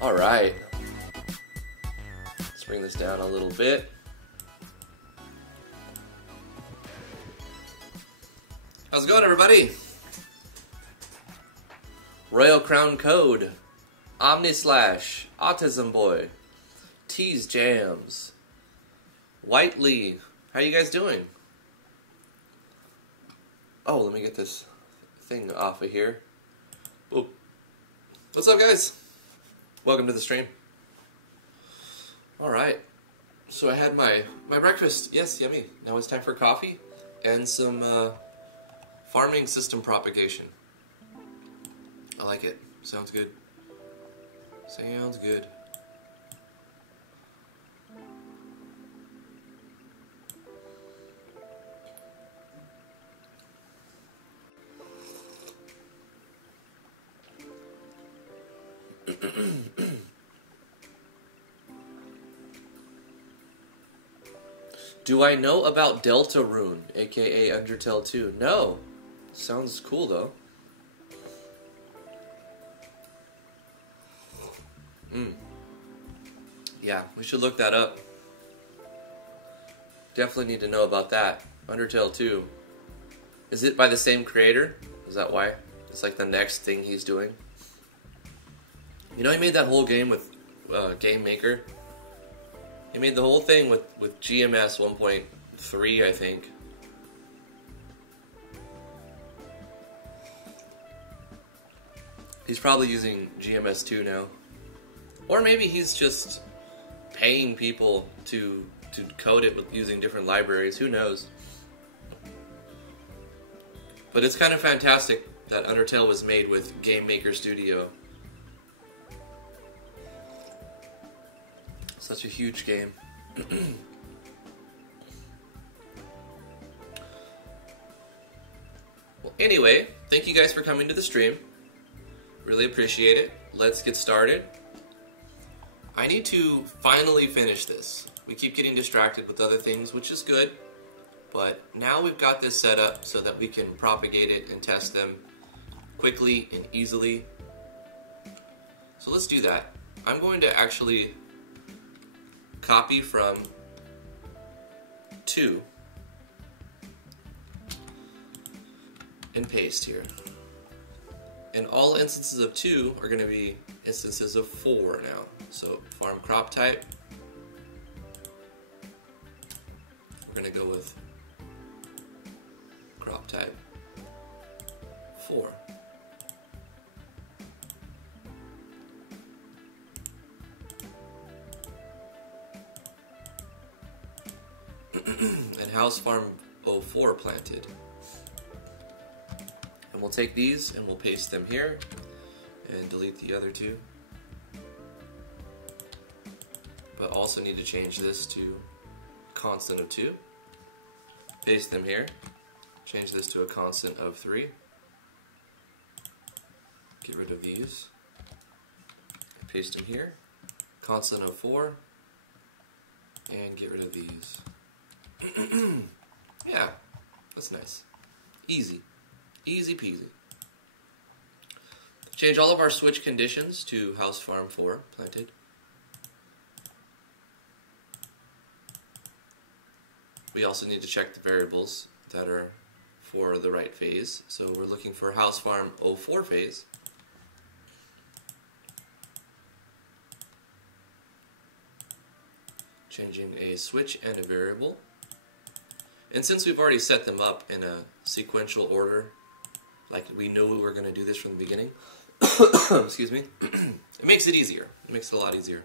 All right. Let's bring this down a little bit. How's it going, everybody? Royal Crown Code, Omnislash, Autism Boy, Tease Jams, Whiteley. How you guys doing? Oh, let me get this thing off of here. Ooh. What's up, guys? Welcome to the stream. Alright. So I had my breakfast. Yes, yummy. Now it's time for coffee and some farming system propagation. I like it. Sounds good. Sounds good. Do I know about Delta Rune, aka Undertale 2? No. Sounds cool though. Yeah, we should look that up. Definitely need to know about that. Undertale 2. Is it by the same creator? Is that why? It's like the next thing he's doing. You know, he made that whole game with Game Maker. He made the whole thing with GMS 1.3, I think. He's probably using GMS 2 now. Or maybe he's just paying people to code it with using different libraries. Who knows? But it's kind of fantastic that Undertale was made with Game Maker Studio. Such a huge game. Well, anyway, thank you guys for coming to the stream. Really appreciate it. Let's get started. I need to finally finish this. We keep getting distracted with other things, which is good. But now we've got this set up so that we can propagate it and test them quickly and easily. So let's do that. I'm going to actually copy from 2 and paste here. And all instances of 2 are going to be instances of 4 now. So farm crop type, we're going to go with crop type 4. And house farm 04 planted. And we'll take these and we'll paste them here and delete the other 2. But also need to change this to constant of 2. Paste them here. Change this to a constant of 3. Get rid of these. Paste them here. Constant of 4. And get rid of these. Yeah, that's nice. Easy. Easy peasy. Change all of our switch conditions to house farm 4 planted. We also need to check the variables that are for the right phase. So we're looking for house farm 04 phase. Changing a switch and a variable. And since we've already set them up in a sequential order, like we know we were going to do this from the beginning, excuse me, it makes it easier. It makes it a lot easier.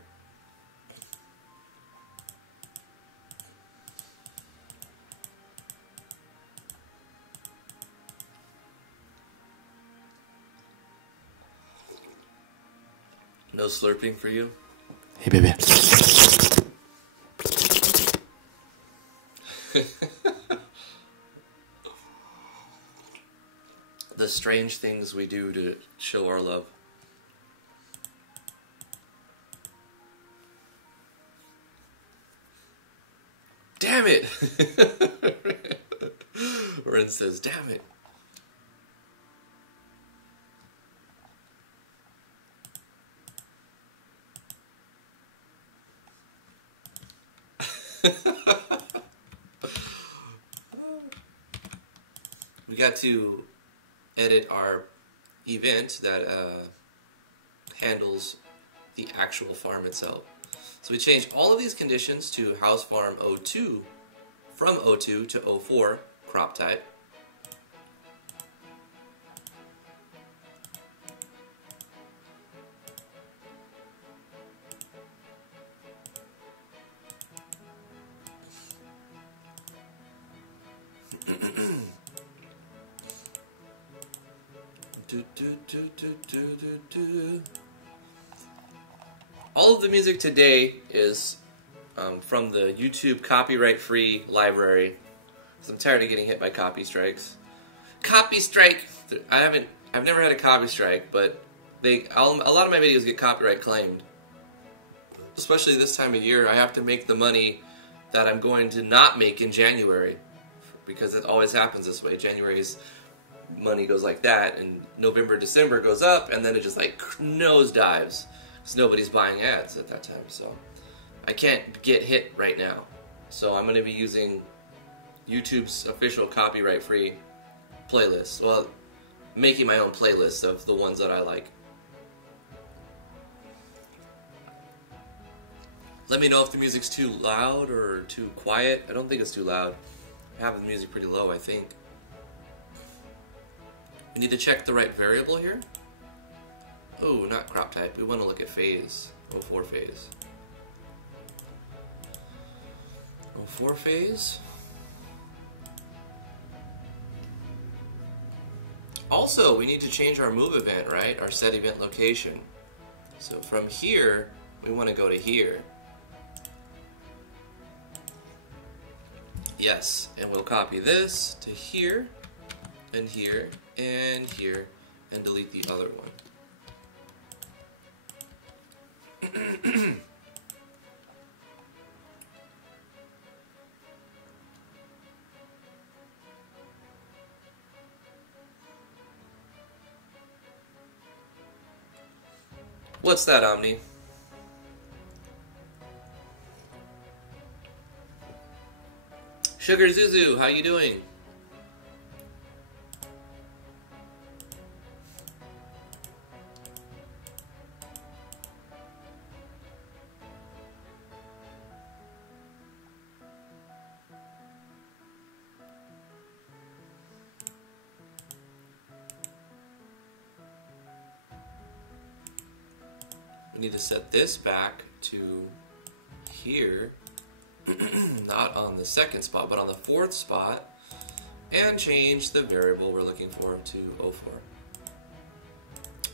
No slurping for you? Hey, baby. The strange things we do to show our love. Damn it! Ren says, damn it. We got to edit our event that handles the actual farm itself. So we changed all of these conditions to house farm 02 from 02 to 04 crop type. All of the music today is from the YouTube copyright-free library. Because I'm tired of getting hit by copy strikes. Copy strike! I've never had a copy strike, but a lot of my videos get copyright claimed. Especially this time of year, I have to make the money that I'm going to not make in January. Because it always happens this way. January's money goes like that, and November, December goes up, and then it just like nosedives. Because nobody's buying ads at that time, so I can't get hit right now. So I'm going to be using YouTube's official copyright-free playlist. Well, making my own playlist of the ones that I like. Let me know if the music's too loud or too quiet. I don't think it's too loud. I have the music pretty low, I think. We need to check the right variable here. Oh, not crop type. We want to look at phase. 04 phase. 04 phase. Also, we need to change our move event, right? Our set event location. So from here, we want to go to here. Yes, and we'll copy this to here, and here, and here, and delete the other one. What's that, Omni? Sugar Zuzu, how you doing? We need to set this back to here, not on the second spot, but on the fourth spot, and change the variable we're looking for to 04.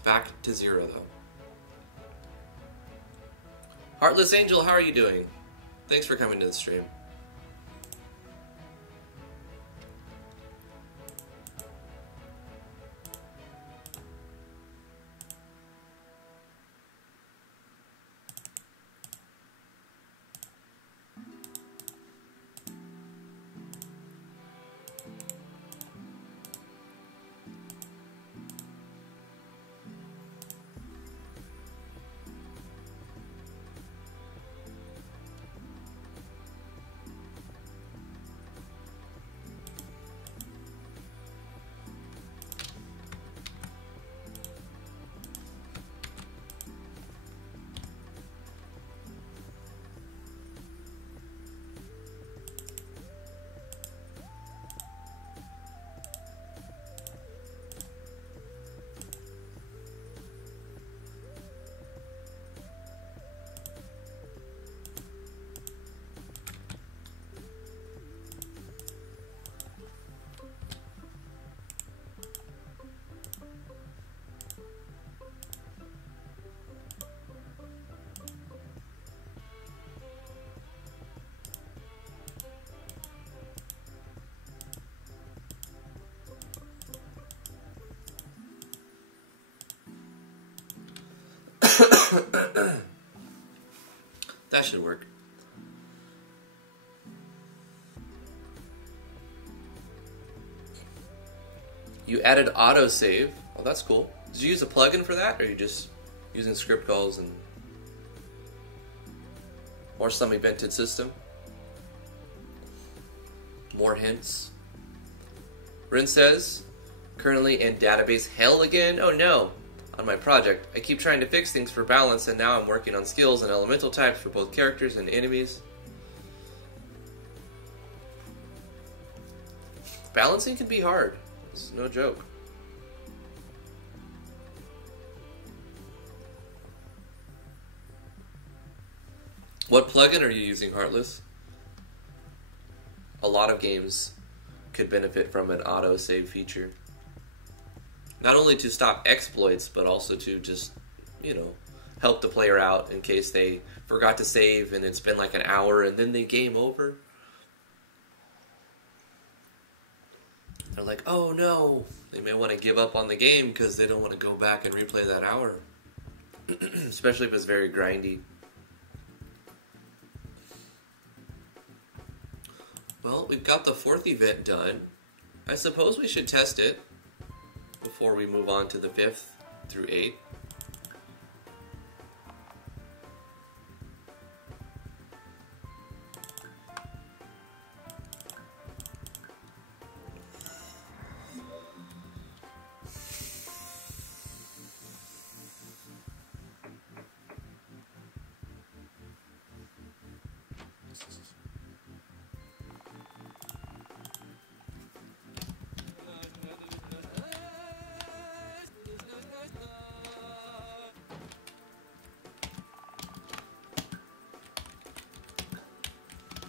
Back to 0 though. Heartless Angel, how are you doing? Thanks for coming to the stream. That should work. You added autosave. Oh, that's cool. Did you use a plugin for that, or are you just using script calls and or some evented system? More hints. Rin says, currently in database hell again? Oh no! On my project, I keep trying to fix things for balance, and now I'm working on skills and elemental types for both characters and enemies. Balancing can be hard. It's no joke. What plugin are you using, Heartless? A lot of games could benefit from an auto-save feature. Not only to stop exploits, but also to just, you know, help the player out in case they forgot to save and it's been like an hour and then they game over. They're like, oh no, they may want to give up on the game because they don't want to go back and replay that hour. Especially if it's very grindy. Well, we've got the 4th event done. I suppose we should test it before we move on to the 5th through 8th.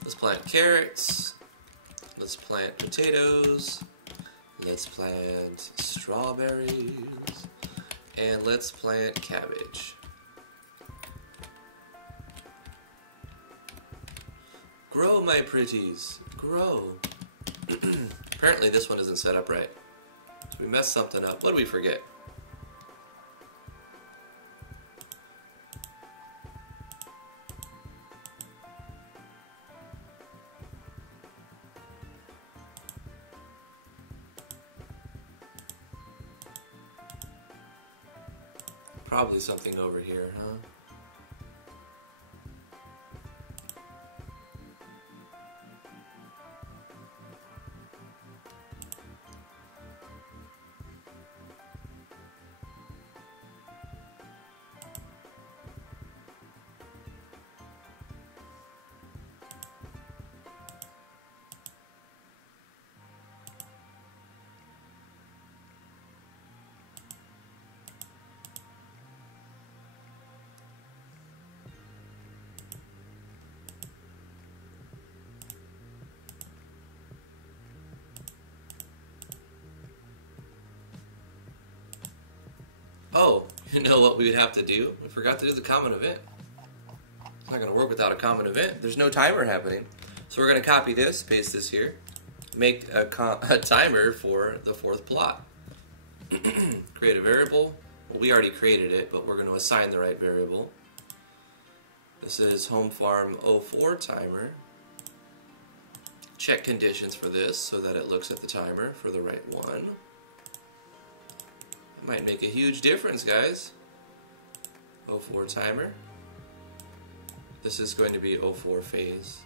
Let's plant carrots, let's plant potatoes, let's plant strawberries, and let's plant cabbage. Grow, my pretties, grow. Apparently this one isn't set up right. So we messed something up. What did we forget? Probably something over here, huh? Oh, you know what we would have to do? We forgot to do the common event. It's not going to work without a common event. There's no timer happening. So we're going to copy this, paste this here, make a timer for the 4th plot. Create a variable. Well, we already created it, but we're going to assign the right variable. This is home farm 04 timer. Check conditions for this so that it looks at the timer for the right one. Might make a huge difference, guys. 04 timer. This is going to be 04 phase.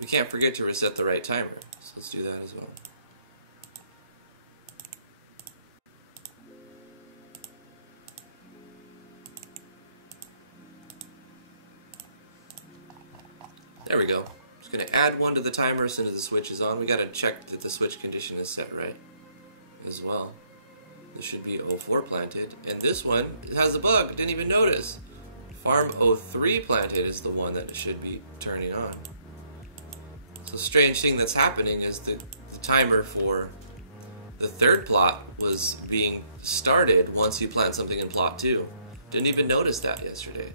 We can't forget to reset the right timer. So let's do that as well. There we go. Just gonna add one to the timer as soon as the switch is on. We gotta check that the switch condition is set right as well. This should be 04 planted. And this one, it has a bug. Didn't even notice. Farm 03 planted is the one that it should be turning on. So the strange thing that's happening is the timer for the third plot was being started once you plant something in plot 2. Didn't even notice that yesterday.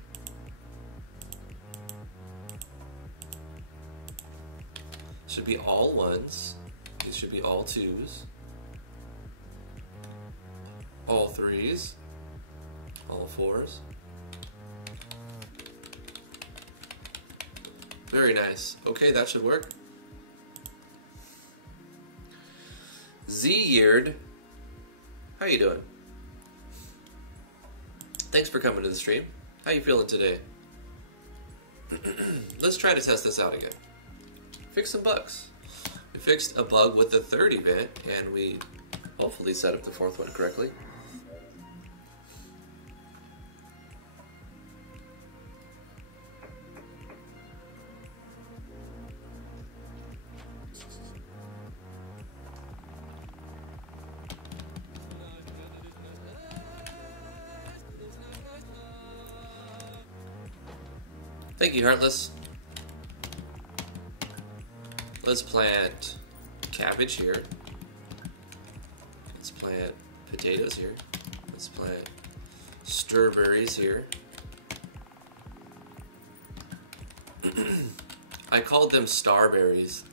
Should be all 1s. These should be all 2s. All 3s. All 4s. Very nice. Okay, that should work. Z-Yeared, how you doing? Thanks for coming to the stream. How you feeling today? Let's try to test this out again. Fix some bugs. We fixed a bug with the third event, and we hopefully set up the fourth one correctly. Thank you, Heartless. Let's plant cabbage here. Let's plant potatoes here. Let's plant strawberries here. I called them starberries.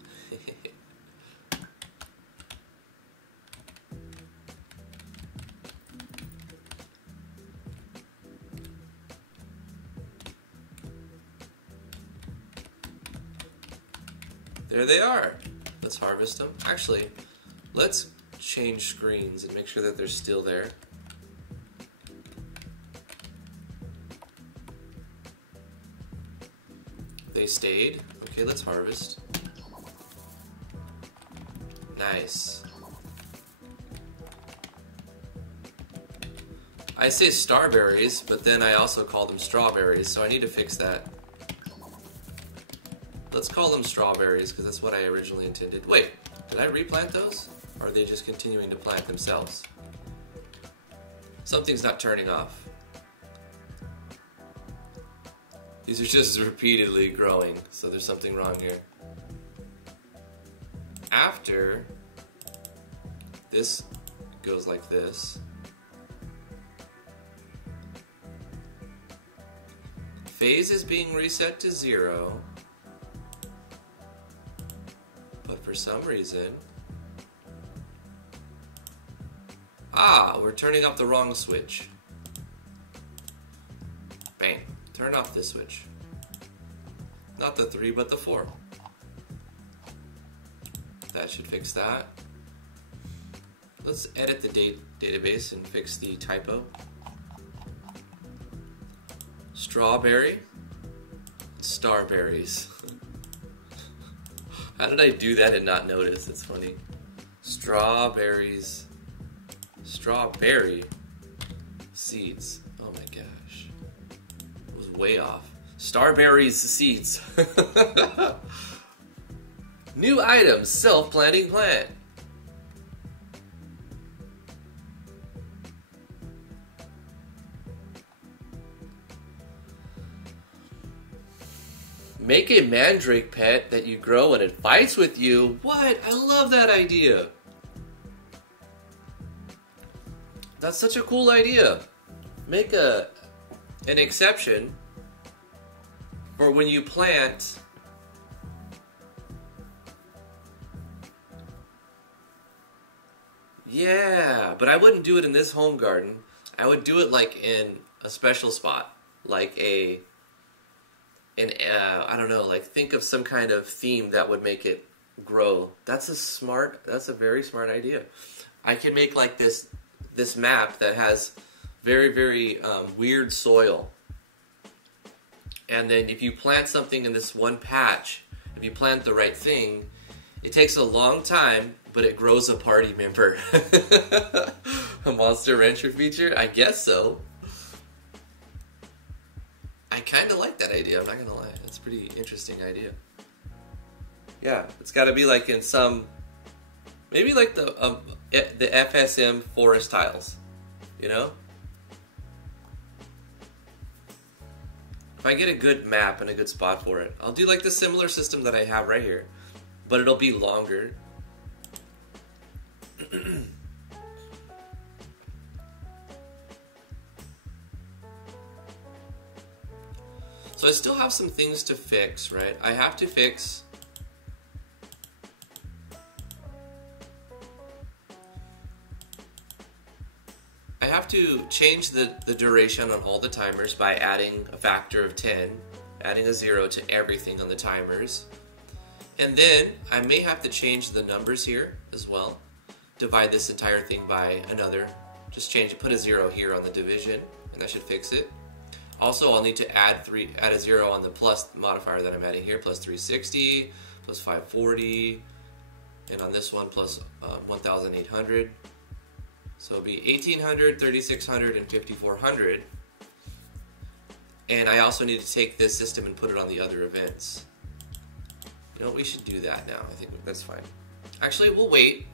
There they are. Let's harvest them. Actually, let's change screens and make sure that they're still there. They stayed. Okay, let's harvest. Nice. I say starberries, but then I also call them strawberries, so I need to fix that. Let's call them strawberries, because that's what I originally intended. Wait, did I replant those? Or are they just continuing to plant themselves? Something's not turning off. These are just repeatedly growing, so there's something wrong here. After this goes like this. Phase is being reset to 0. But for some reason... we're turning off the wrong switch. Bang. Turn off this switch. Not the 3, but the 4. That should fix that. Let's edit the database and fix the typo. Strawberry. Starberries. How did I do that and not notice? It's funny. Strawberries. Strawberry seeds. Oh my gosh. It was way off. Starberries seeds. New item, self-planting plant. Make a mandrake pet that you grow and it fights with you. What? I love that idea. That's such a cool idea. Make an exception for when you plant yeah, but I wouldn't do it in this home garden. I would do it like in a special spot, like I don't know, like think of some kind of theme that would make it grow. That's a very smart idea. I can make like this map that has very, very weird soil. And then if you plant something in this one patch, if you plant the right thing, it takes a long time, but it grows a party member. A Monster Rancher feature? I guess so. I kind of like that idea, I'm not gonna lie. It's a pretty interesting idea. Yeah, it's gotta be like in some, maybe like the FSM forest tiles, you know? if I get a good map and a good spot for it, I'll do like the similar system that I have right here, but it'll be longer. So I still have some things to fix, right? I have to fix change the duration on all the timers by adding a factor of 10, adding a 0 to everything on the timers. And then I may have to change the numbers here as well. Divide this entire thing by another. Just change it, put a 0 here on the division, and that should fix it. Also, I'll need to add a 0 on the plus modifier that I'm adding here, plus 360, plus 540, and on this one, plus 1,800. So it'll be 1,800, 3,600, and 5,400. And I also need to take this system and put it on the other events. You know, we should do that now. I think that's fine. Actually, we'll wait.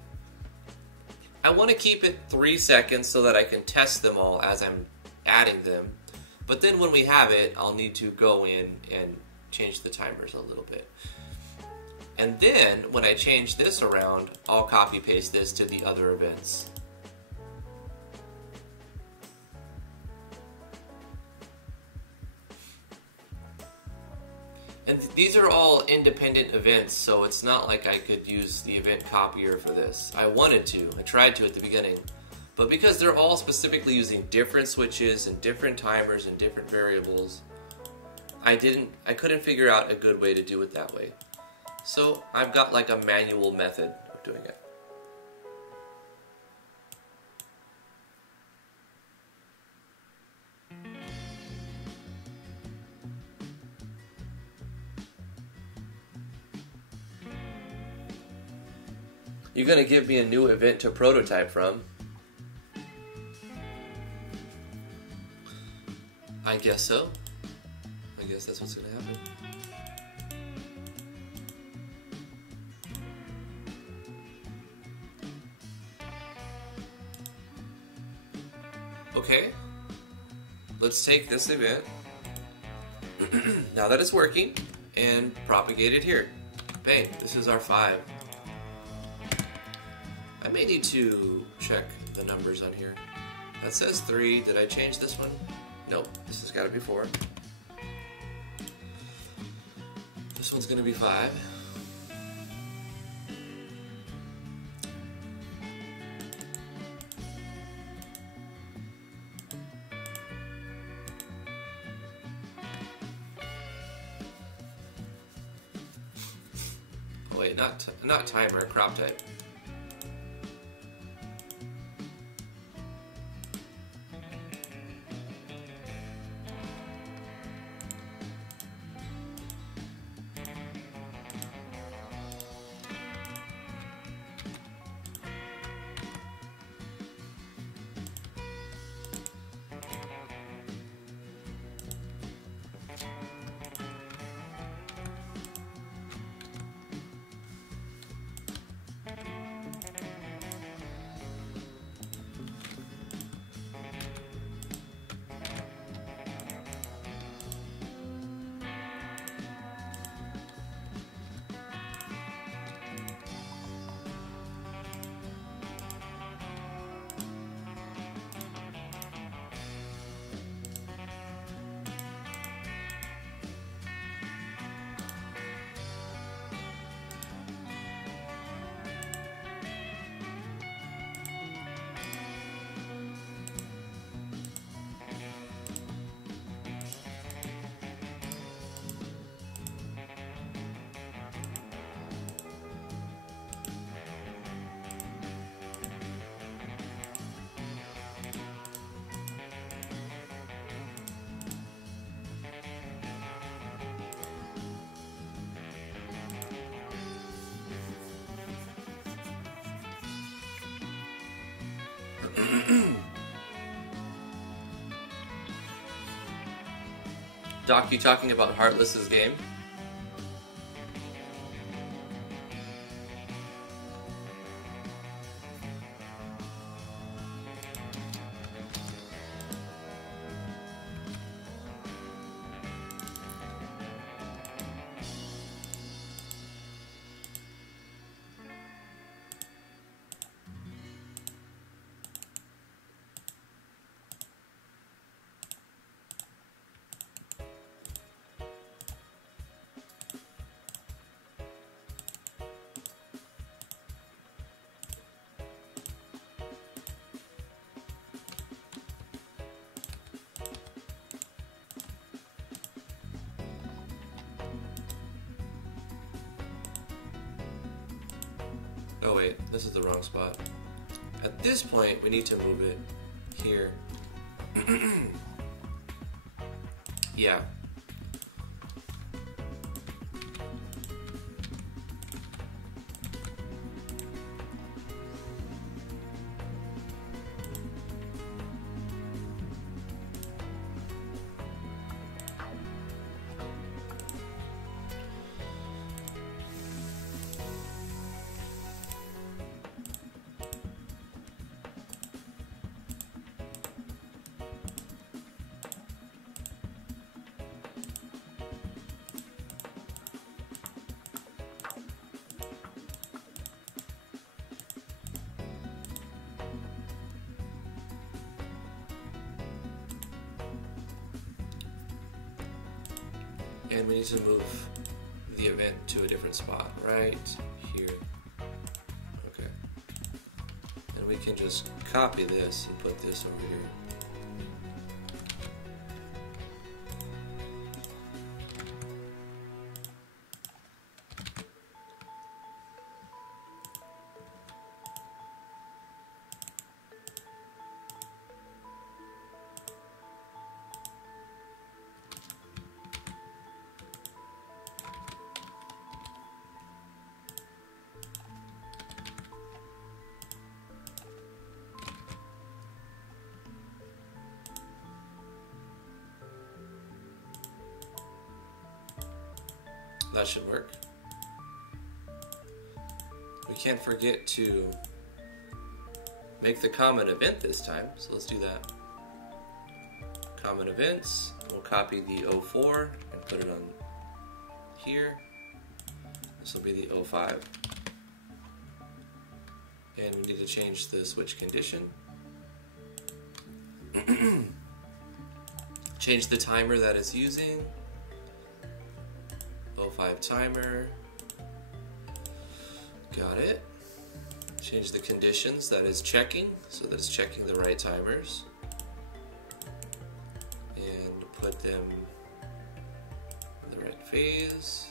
I want to keep it 3 seconds so that I can test them all as I'm adding them. But then when we have it, I'll need to go in and change the timers a little bit. And then when I change this around, I'll copy paste this to the other events. And these are all independent events, so it's not like I could use the event copier for this. I wanted to, I tried to at the beginning, but because they're all specifically using different switches and different timers and different variables, I couldn't figure out a good way to do it that way. So I've got like a manual method of doing it. You're gonna give me a new event to prototype from. I guess so. I guess that's what's gonna happen. Okay. Let's take this event, now that it's working, and propagate it here. Bang, this is our 5. I may need to check the numbers on here. That says 3. Did I change this one? Nope. This has got to be 4. This one's going to be 5. Oh wait, not timer, crop type. Doc, you talking about Heartless's game? wait, this is the wrong spot. At this point, we need to move it here. Yeah. And we need to move the event to a different spot, right here. Okay. And we can just copy this and put this over here. That should work. We can't forget to make the common event this time, so let's do that. Common events, we'll copy the 04 and put it on here. This will be the 05. And we need to change the switch condition. Change the timer that it's using. 05 timer. Got it. Change the conditions that it's checking so that it's checking the right timers. And put them in the right phase.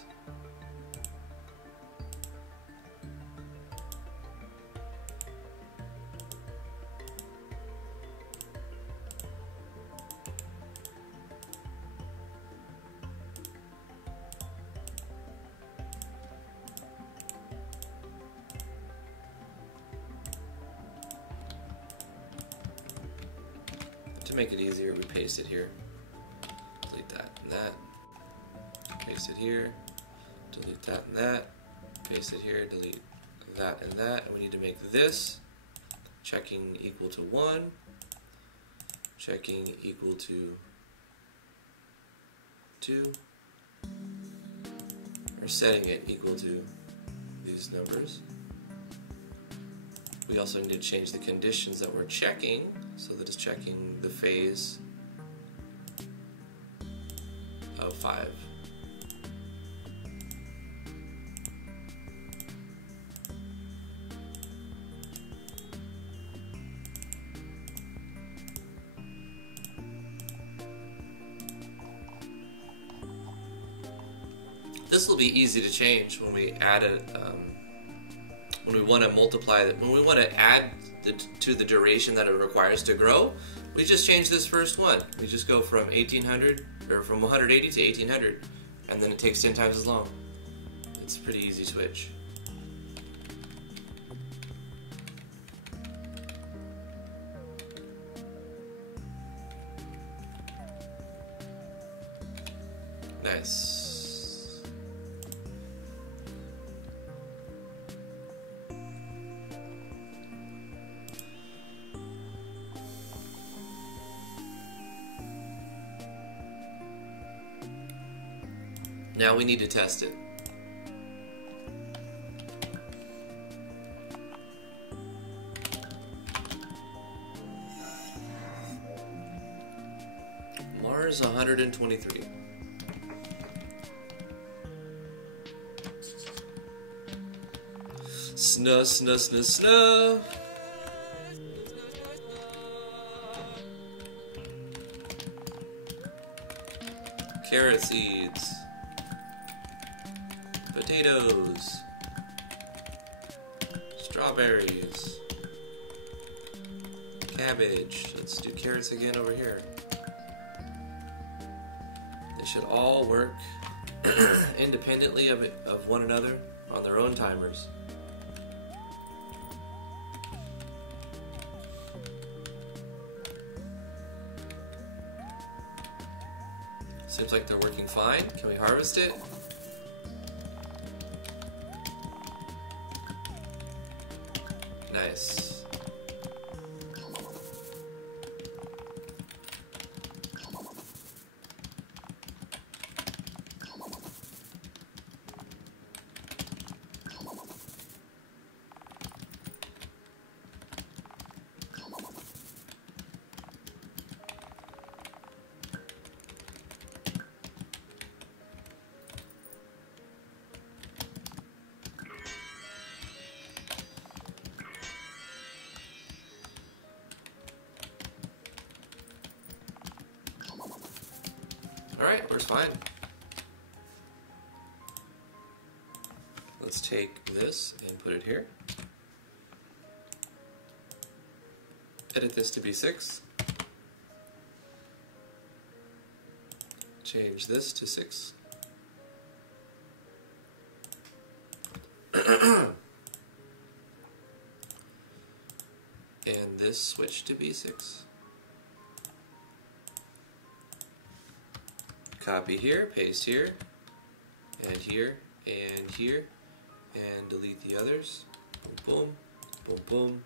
To make it easier, we paste it here. Delete that and that. Paste it here. Delete that and that. Paste it here. Delete that and that. And we need to make this checking equal to 1. Checking equal to 2. Or setting it equal to these numbers. We also need to change the conditions that we're checking so that it's checking the phase of 5. This will be easy to change when we add it. When we want to multiply it, when we want to add to the duration that it requires to grow, we just change this first one. We just go from 1800 or from 180 to 1800, and then it takes 10 times as long. It's a pretty easy switch. Nice. Now we need to test it. Mars 123. Snuh. Carrot seeds. Potatoes. Strawberries. Cabbage. Let's do carrots again over here. They should all work independently of one another on their own timers. Seems like they're working fine. Can we harvest it? Nice. Alright, works fine. Let's take this and put it here. Edit this to be 6. Change this to 6. And this switch to B6. Copy here, paste here, and here, and here, and delete the others. Boom, boom, boom, boom,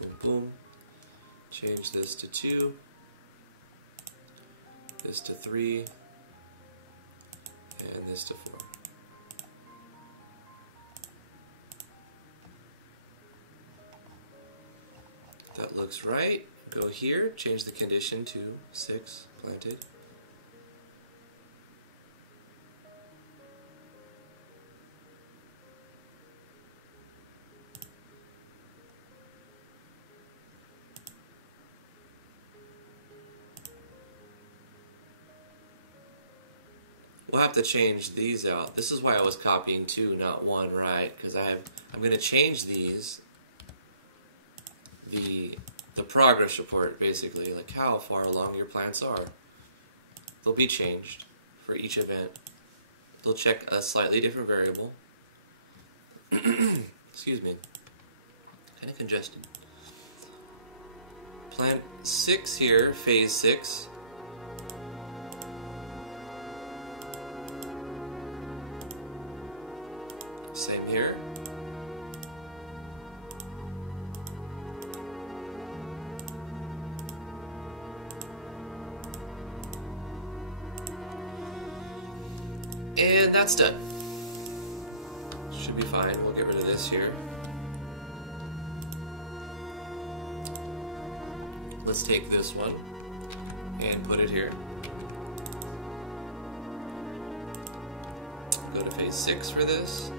boom, boom. Change this to 2, this to 3, and this to 4. That looks right. Go here, change the condition to 6, planted. We'll have to change these out. This is why I was copying 2, not 1, right? Because I'm going to change these, the progress report, basically, like how far along your plants are. They'll be changed for each event. They'll check a slightly different variable. Excuse me. Kind of congested. Plant 6 here, phase 6. Same here. And that's done. Should be fine. We'll get rid of this here. Let's take this one and put it here. Go to phase 6 for this.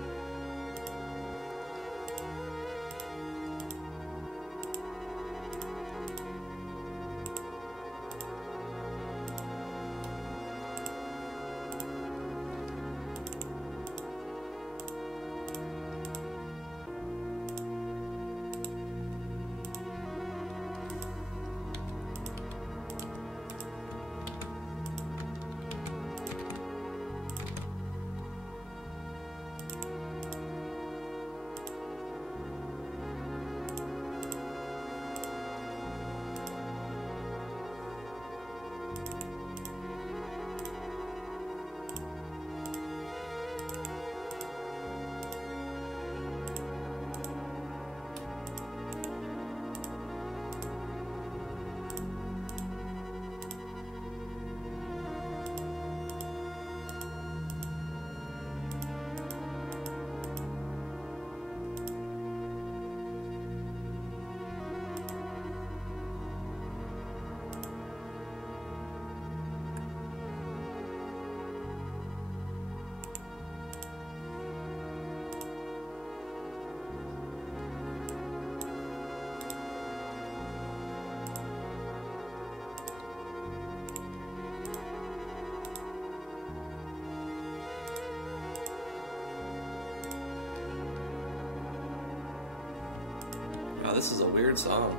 this is a weird song.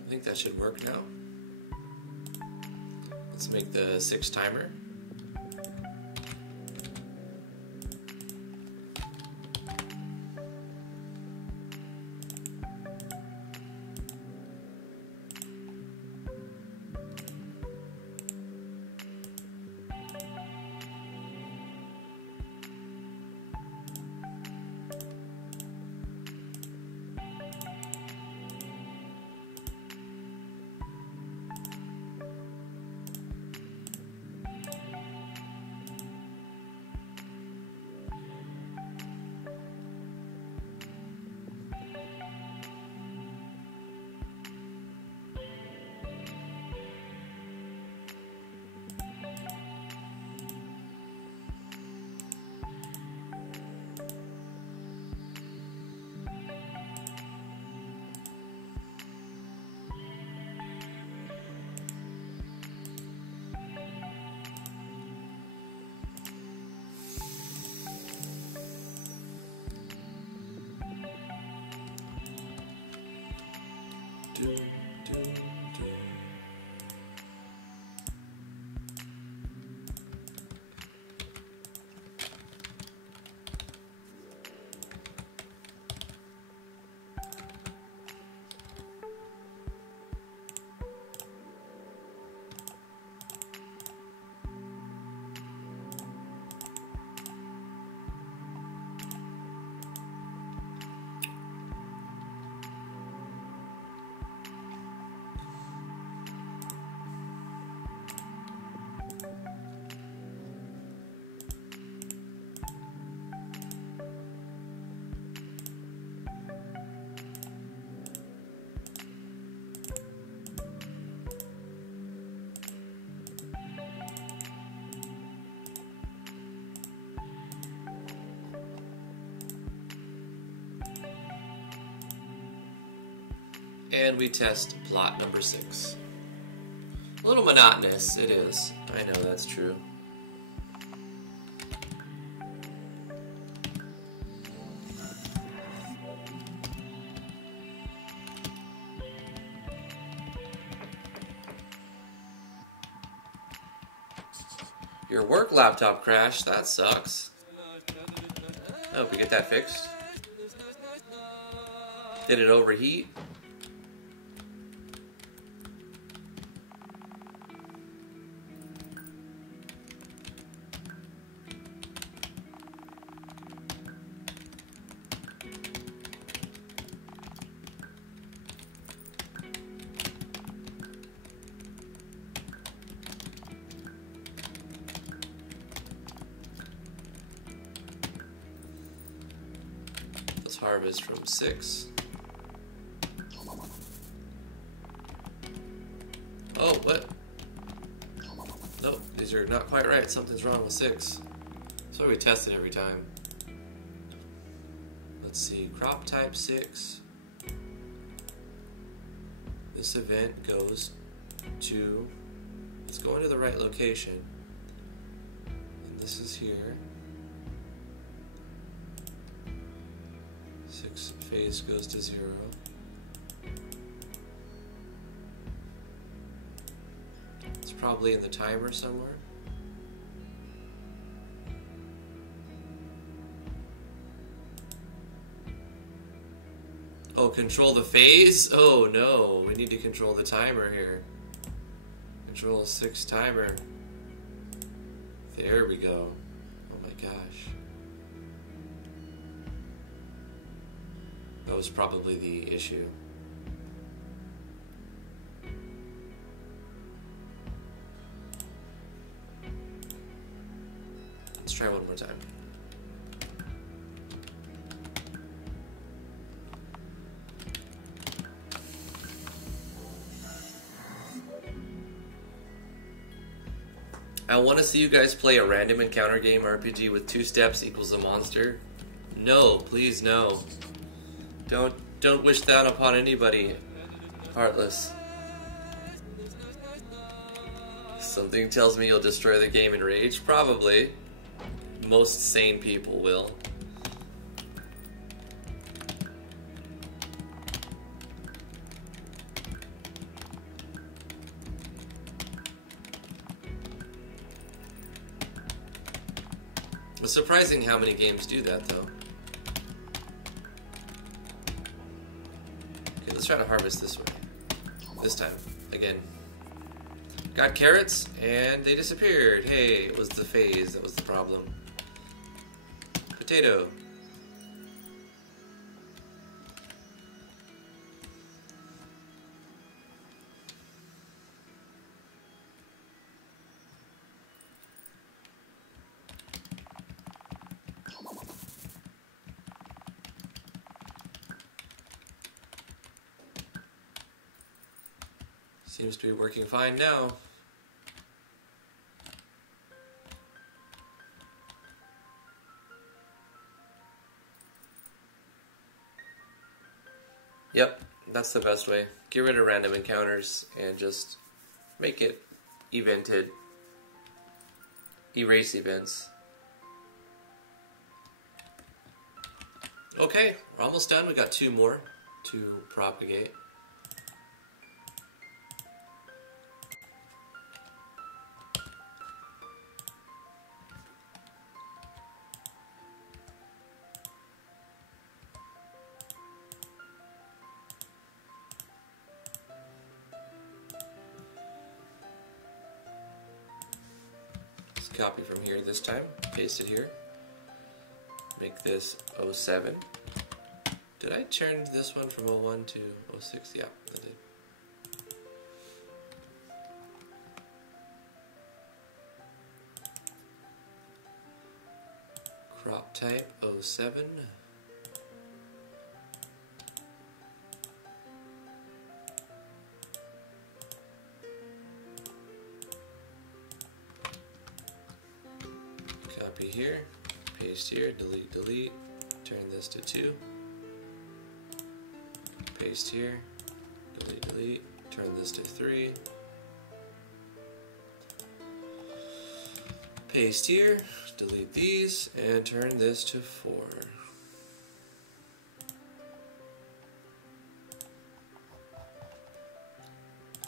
I think that should work now. Let's make the 6 timer. And we test plot number 6. A little monotonous, it is. I know that's true. Your work laptop crashed, that sucks. I hope we get that fixed. Did it overheat? Harvest from 6. Oh, what? Nope, these are not quite right. Something's wrong with 6. So we test it every time. Let's see, crop type 6. This event goes to, it's going to the right location. And this is here. 6 phase goes to 0. It's probably in the timer somewhere. Oh, control the phase? Oh no, we need to control the timer here. Control 6 timer. There we go. Oh my gosh. That was probably the issue. Let's try one more time. I want to see you guys play a random encounter game RPG with 2 steps equals a monster. No, please no. Don't wish that upon anybody. Heartless. Something tells me you'll destroy the game in rage. Probably. Most sane people will. It's surprising how many games do that, though. Okay, let's try to harvest this way. This time, again. Got carrots, and they disappeared. Hey, it was the phase that was the problem. Potato. Seems to be working fine now. Yep, that's the best way. Get rid of random encounters and just make it evented. Erase events. Okay, we're almost done. We got 2 more to propagate. Copy from here this time, paste it here, make this 07. Did I turn this one from 01 to 06? Yeah, I did. Crop type 07. Here, paste here, delete, delete, turn this to 2, paste here, delete, delete, turn this to 3, paste here, delete these, and turn this to 4.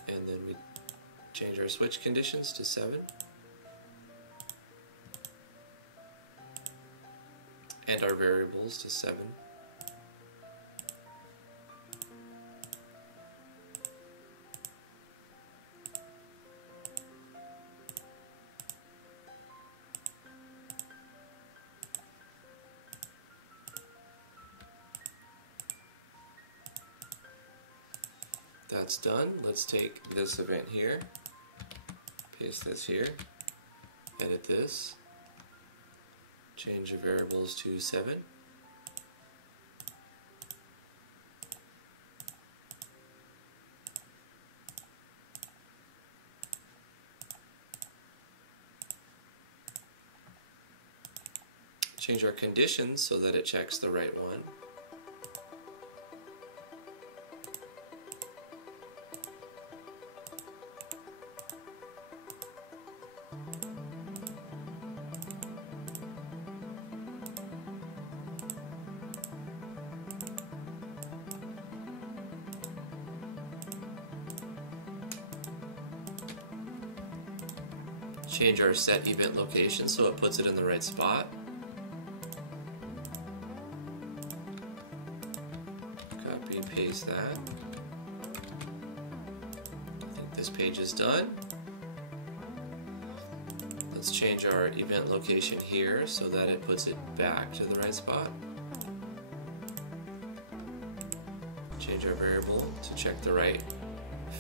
And then we change our switch conditions to 7. And our variables to 7. That's done. Let's take this event here, paste this here, edit this. Change the variables to 7. Change our conditions so that it checks the right one. Change our set event location so it puts it in the right spot. Copy, paste that. I think this page is done. Let's change our event location here so that it puts it back to the right spot. Change our variable to check the right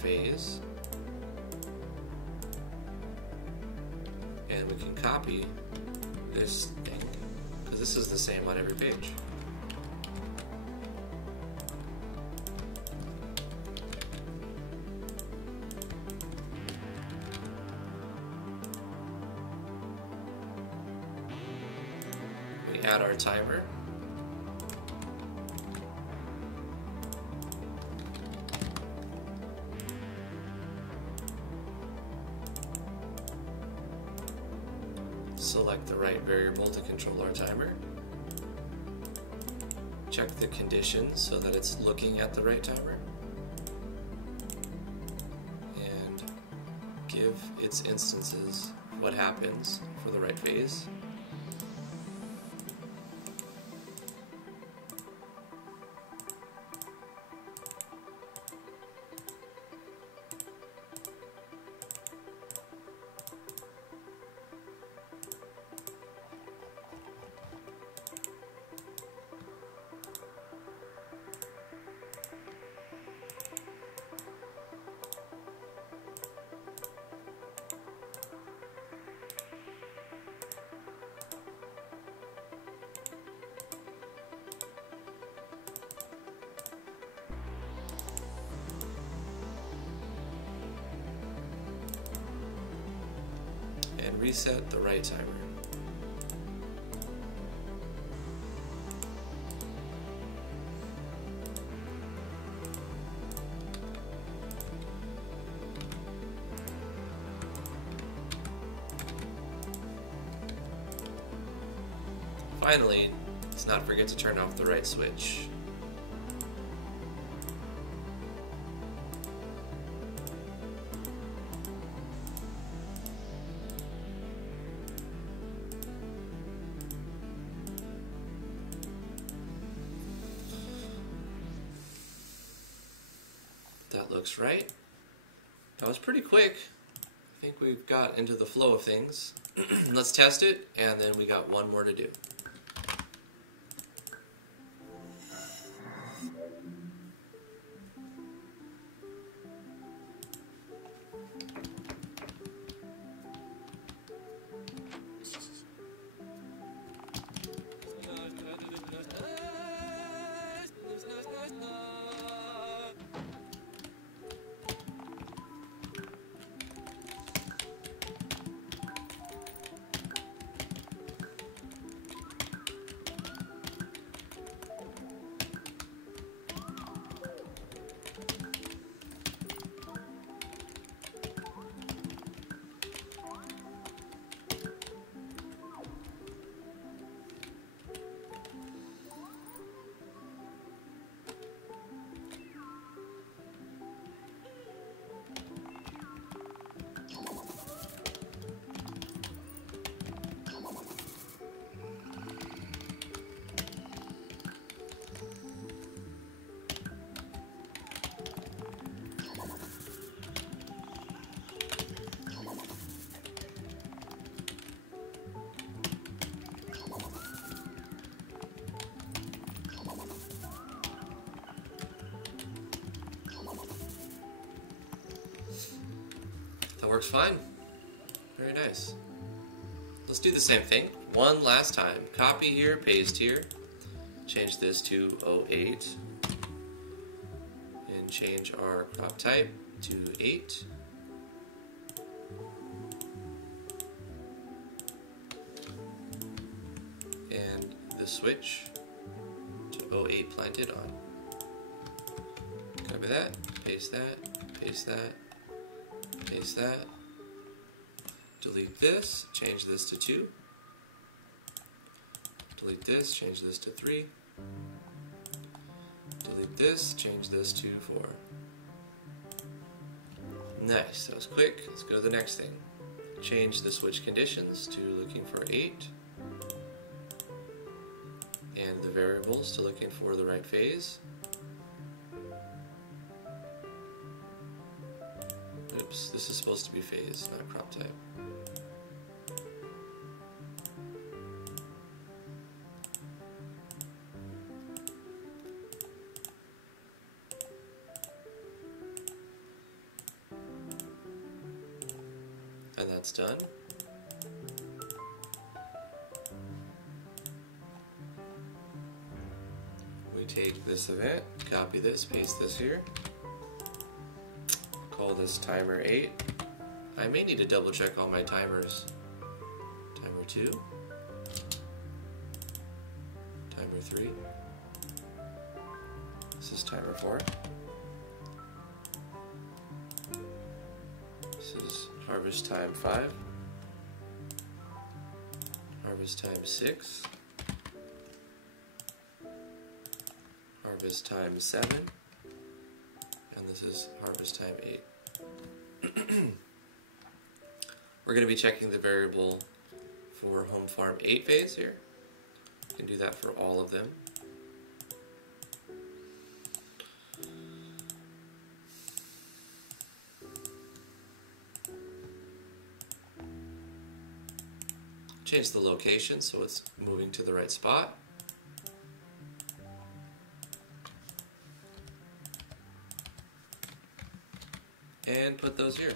phase. And we can copy this thing, because this is the same on every page. add our timer. Select the right variable to control our timer. Check the conditions so that it's looking at the right timer. And give its instances what happens for the right phase. And reset the right timer. Finally, let's not forget to turn off the right switch. That looks right. That was pretty quick. I think we've got into the flow of things. Let's test it, and then we got one more to do. That works fine. Very nice. Let's do the same thing one last time. Copy here, paste here. Change this to 08. And change our crop type to 8. And the switch to 08 planted on. Copy that, paste that, paste that. Paste that, delete this, change this to 2, delete this, change this to 3, delete this, change this to 4. Nice, that was quick. Let's go to the next thing. Change the switch conditions to looking for 8, and the variables to looking for the right phase. Oops, this is supposed to be phase, not crop type. And that's done. We take this event, copy this, paste this here. Call this timer 8. I may need to double check all my timers. Timer 2. timer 3. This is timer 4. This is harvest time 5. Harvest time 6. Harvest time 7. And this is harvest time 8. We're going to be checking the variable for home farm 8 phase here. You can do that for all of them. Change the location so it's moving to the right spot. And put those here.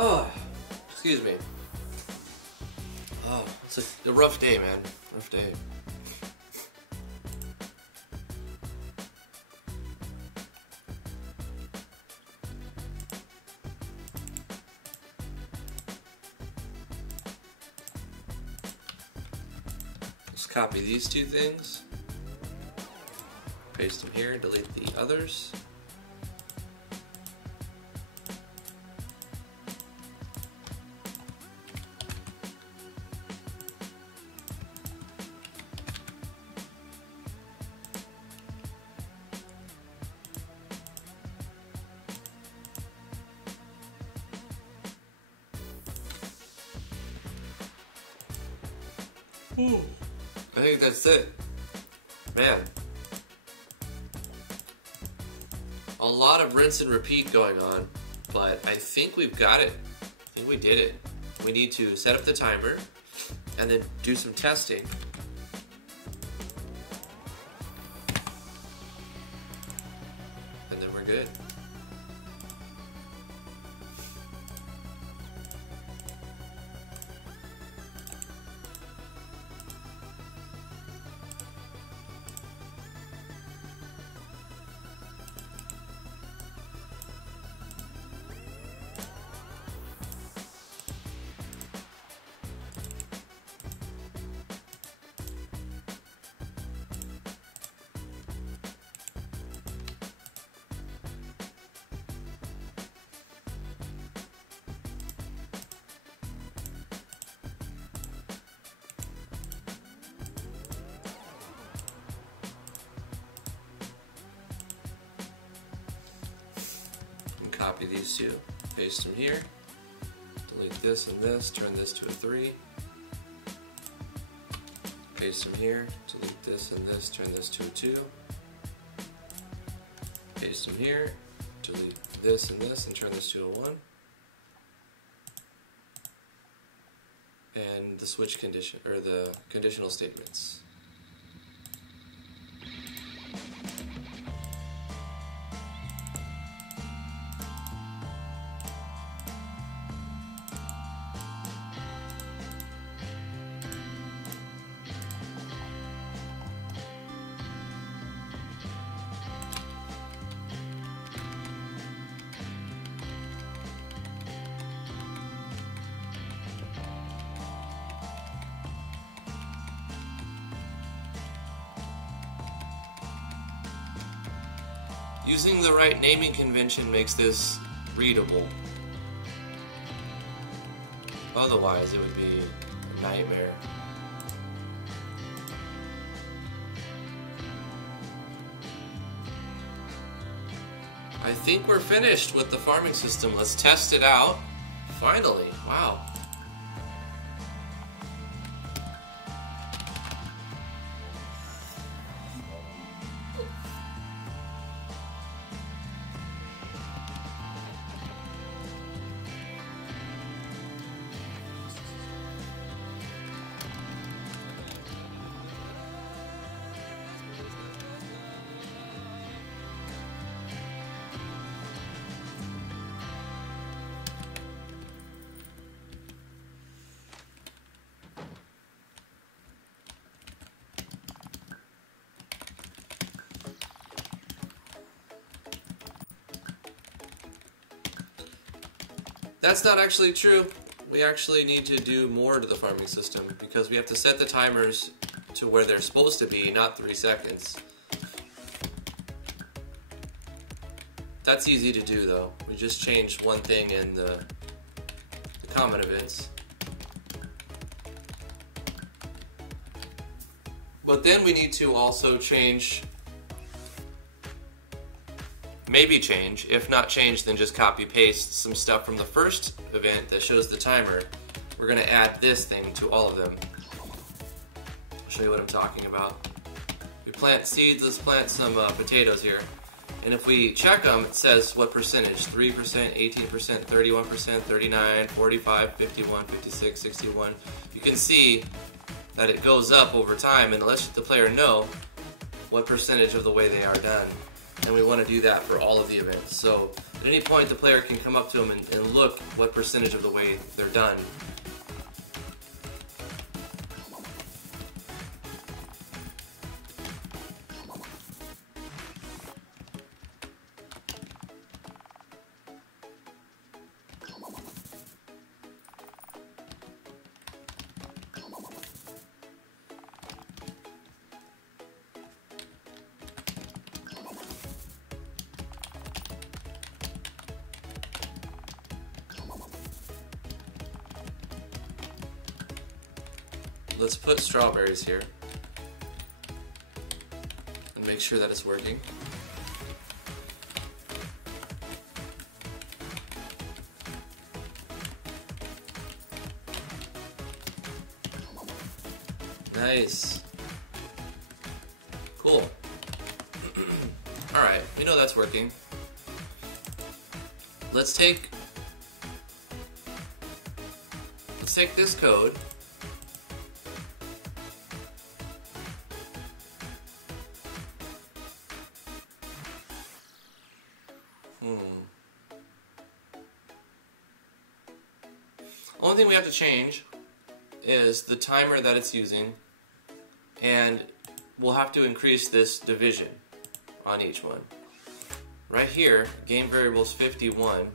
Oh, excuse me. Oh, it's a rough day, man. Rough day. Let's copy these two things. Paste them here, delete the others. I think that's it. Man. A lot of rinse and repeat going on, but I think we've got it. I think we did it. We need to set up the timer and then do some testing. And then we're good. Copy these two, paste them here, delete this and this, turn this to a 3, paste them here, delete this and this, turn this to a 2, paste them here, delete this and this, and turn this to a 1, and the switch condition, or the conditional statements. Using the right naming convention makes this readable. Otherwise, it would be a nightmare. I think we're finished with the farming system. Let's test it out. Finally, wow. That's not actually true. We actually need to do more to the farming system because we have to set the timers to where they're supposed to be, not 3 seconds. That's easy to do though. We just changed one thing in the common events. But then we need to also change, maybe change, if not change, then just copy paste some stuff from the first event that shows the timer. We're gonna add this thing to all of them. I'll show you what I'm talking about. We plant seeds, let's plant some potatoes here. And if we check them, it says what percentage, 3%, 18%, 31%, 39, 45, 51, 56, 61. You can see that it goes up over time and lets the player know what percentage of the way they are done. And we want to do that for all of the events. So at any point the player can come up to them and look what percentage of the way they're done. Let's put strawberries here and make sure that it's working. Nice. Cool. Alright, we know that's working. Let's take this code . Only thing we have to change is the timer that it's using, and we'll have to increase this division on each one. Right here, game variables 51.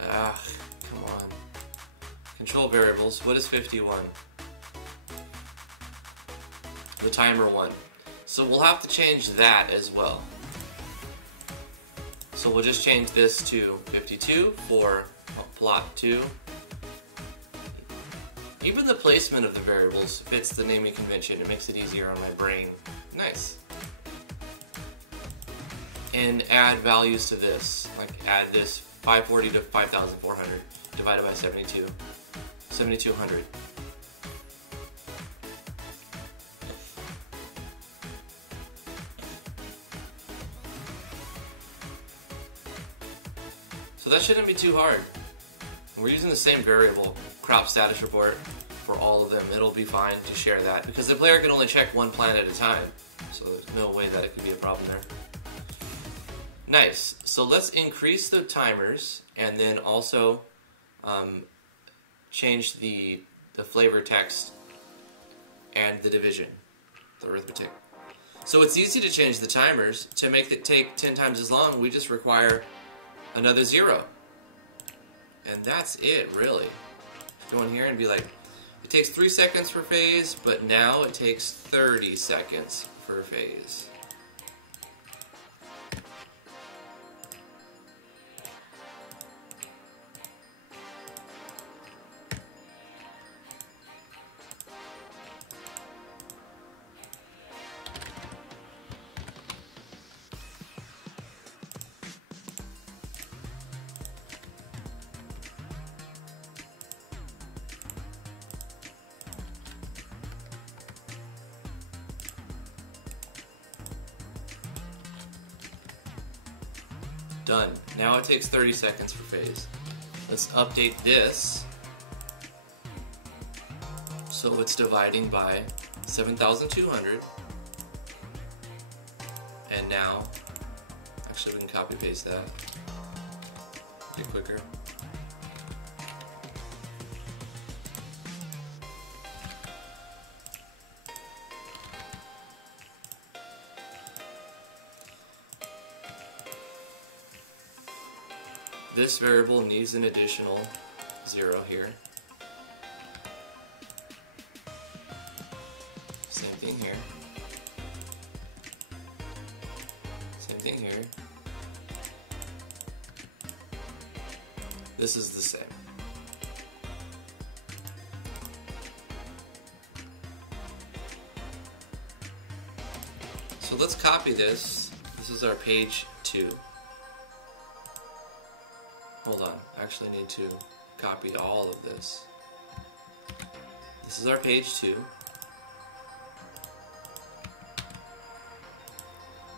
Come on. Control variables, what is 51? The timer one. So we'll have to change that as well. So we'll just change this to 52 for plot 2. Even the placement of the variables fits the naming convention. It makes it easier on my brain. Nice. And add values to this. Like add this 540 to 5,400 divided by 72. 7,200. So that shouldn't be too hard. We're using the same variable, crop status report, for all of them. It'll be fine to share that because the player can only check one plant at a time. So there's no way that it could be a problem there. Nice. So let's increase the timers and then also change the flavor text and the division, the arithmetic. So it's easy to change the timers. To make it take 10 times as long, we just require another 0. And that's it, really. Go in here and be like, it takes 3 seconds for phase, but now it takes 30 seconds for phase. Done. Now it takes 30 seconds for phase. Let's update this so it's dividing by 7,200. And now, actually we can copy paste that. Get quicker. This variable needs an additional 0 here. Same thing here. Same thing here. This is the same. So let's copy this. This is our page 2. Hold on, I actually need to copy all of this. This is our page 2.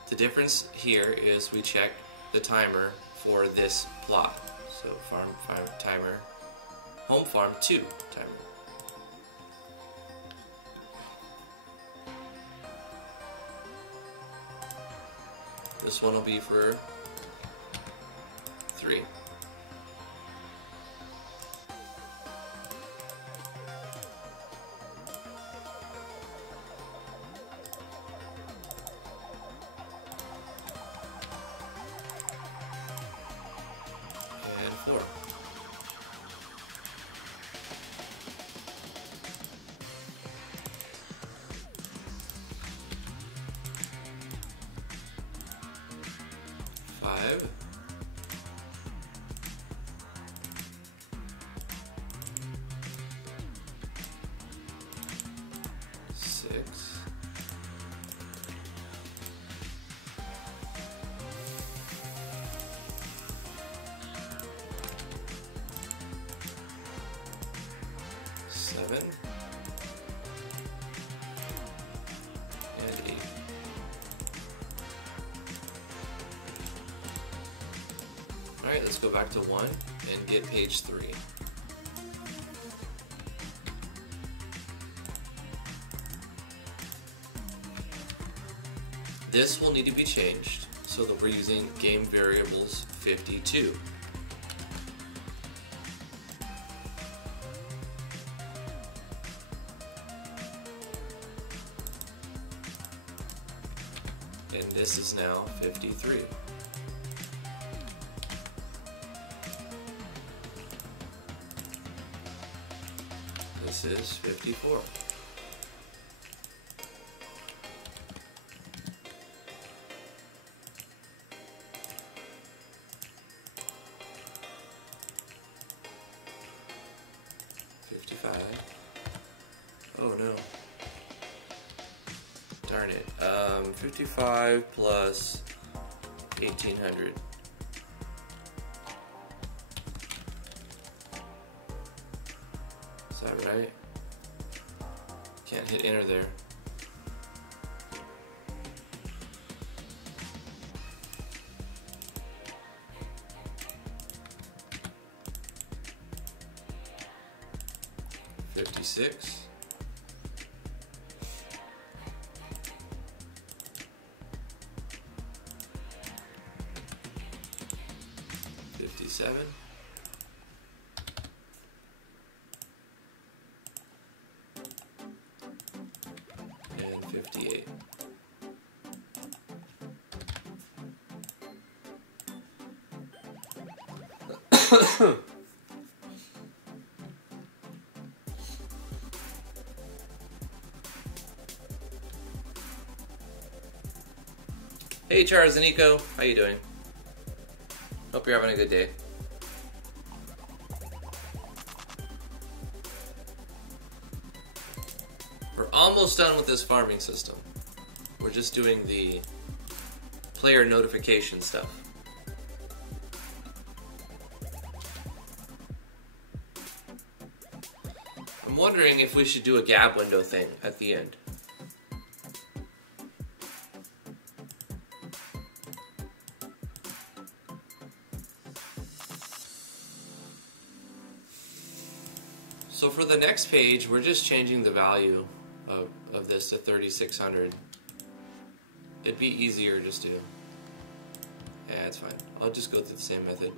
The difference here is we check the timer for this plot. So farm timer, home farm 2 timer. This one will be for 3. And 4. Alright, let's go back to 1 and get page 3. This will need to be changed so that we're using game variables 52. And this is now 53. This is 54. Oh no. Darn it. 55 plus 1800. Is that right? Can't hit enter there. $56. $57. And $58. Hey Charles and Nico, how you doing? Hope you're having a good day. We're almost done with this farming system. We're just doing the player notification stuff. I'm wondering if we should do a gap window thing at the end. So for the next page, we're just changing the value of this to 3600. It'd be easier just to... Yeah, it's fine. I'll just go through the same method.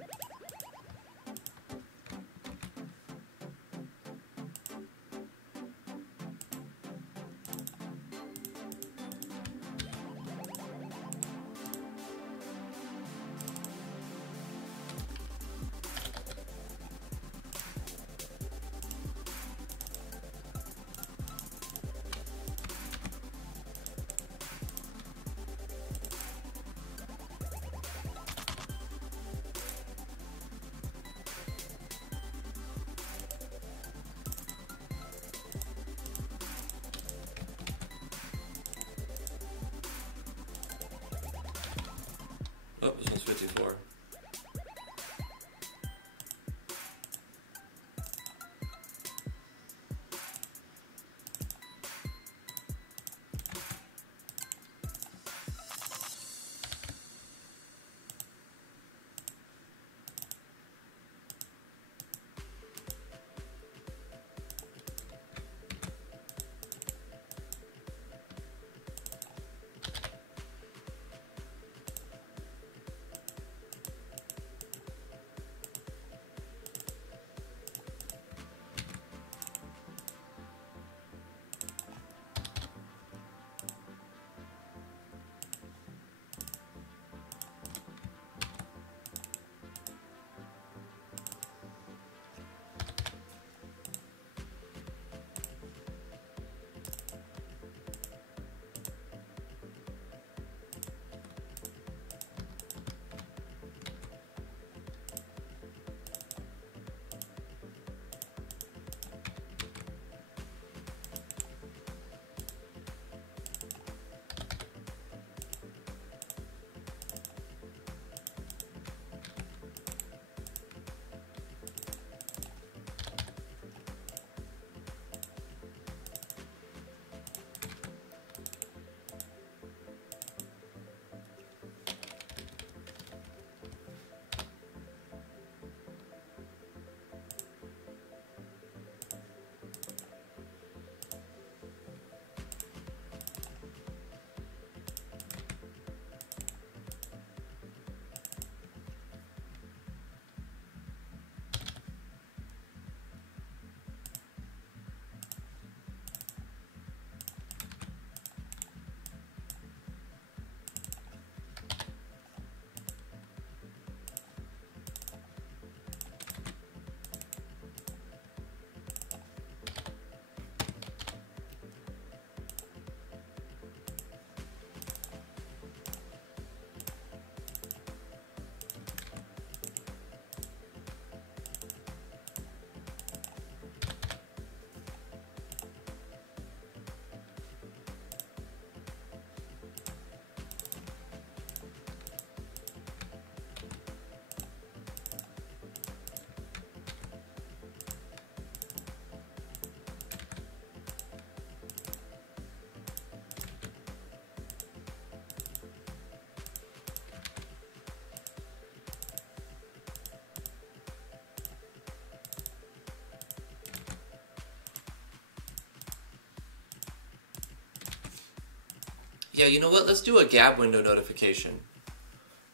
Yeah, you know what? Let's do a gap window notification.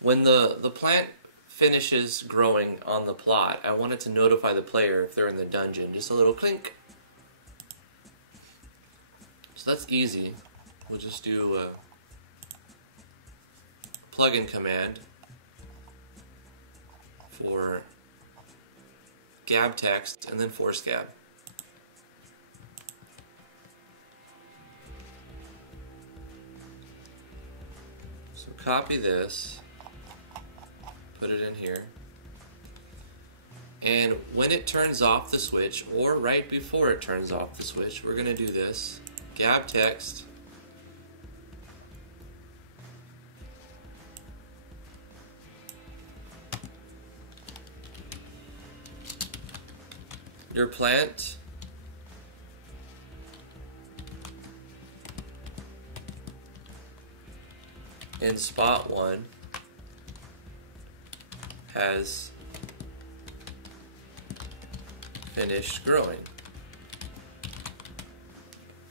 When the plant finishes growing on the plot, I want it to notify the player if they're in the dungeon. Just a little clink. So that's easy. We'll just do a plugin command for gab text and then force gab. So copy this, put it in here, and when it turns off the switch, or right before it turns off the switch, we're going to do this, gab text, your plant in spot 1 has finished growing.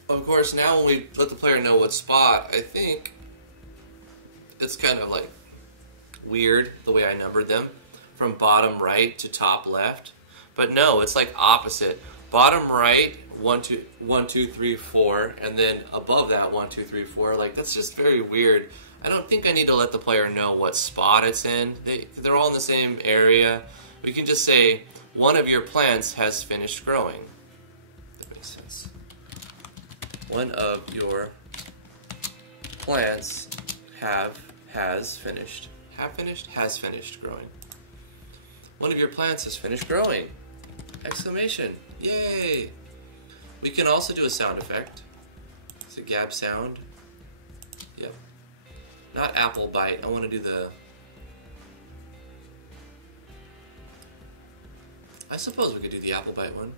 Of course, now when we let the player know what spot, I think it's kind of like weird the way I numbered them from bottom right to top left. But no, it's like opposite. Bottom right, 1, 2, 3, 4, and then above that 1, 2, 3, 4. Like, that's just very weird. I don't think I need to let the player know what spot it's in. They're all in the same area. We can just say one of your plants has finished growing. That makes sense. One of your plants has finished growing. One of your plants has finished growing. Exclamation. Yay! We can also do a sound effect. It's a gab sound. Yep. Not apple bite. I want to do the... I suppose we could do the apple bite one.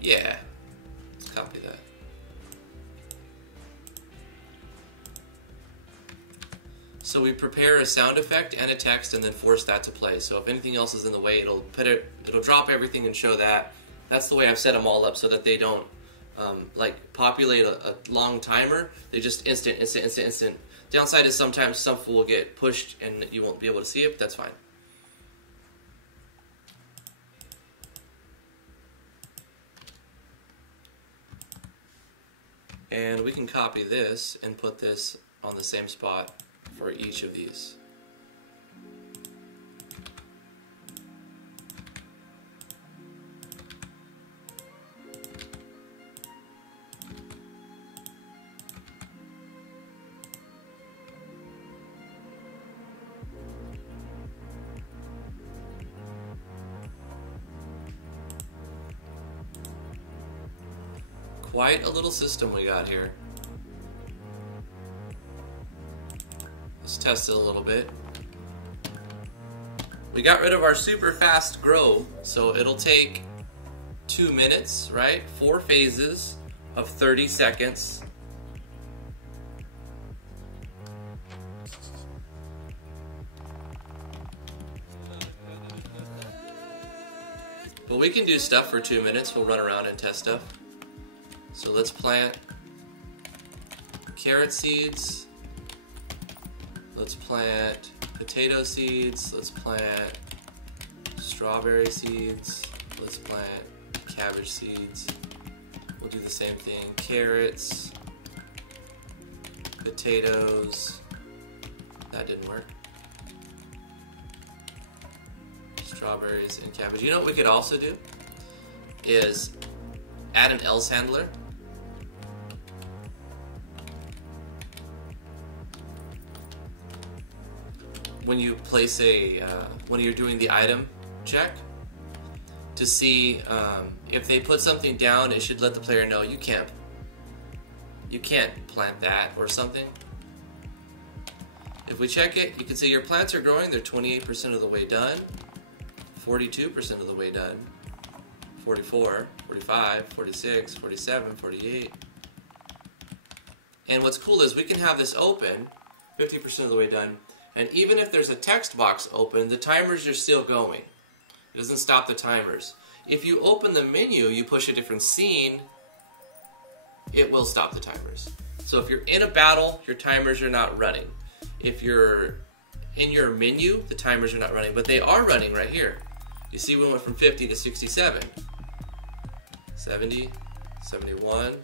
Yeah. Let's copy that. So we prepare a sound effect and a text and then force that to play. So if anything else is in the way, it'll drop everything and show that. That's the way I've set them all up so that they don't like populate a long timer. They just instant. Downside is sometimes stuff will get pushed and you won't be able to see it, but that's fine. And we can copy this and put this on the same spot for each of these. Quite a little system we got here. Let's test it a little bit. We got rid of our super fast grow, so it'll take 2 minutes, right? 4 phases of 30 seconds. But we can do stuff for 2 minutes. We'll run around and test stuff. So let's plant carrot seeds. Let's plant potato seeds. Let's plant strawberry seeds. Let's plant cabbage seeds. We'll do the same thing. Carrots, potatoes. That didn't work. Strawberries and cabbage. You know what we could also do? Is add an else handler. When you place when you're doing the item check, to see if they put something down, it should let the player know you can't plant that or something. If we check it, you can see your plants are growing. They're 28% of the way done, 42% of the way done, 44, 45, 46, 47, 48. And what's cool is we can have this open, 50% of the way done, and even if there's a text box open, the timers are still going. It doesn't stop the timers. If you open the menu, you push a different scene, it will stop the timers. So if you're in a battle, your timers are not running. If you're in your menu, the timers are not running, but they are running right here. You see we went from 50 to 67. 70, 71,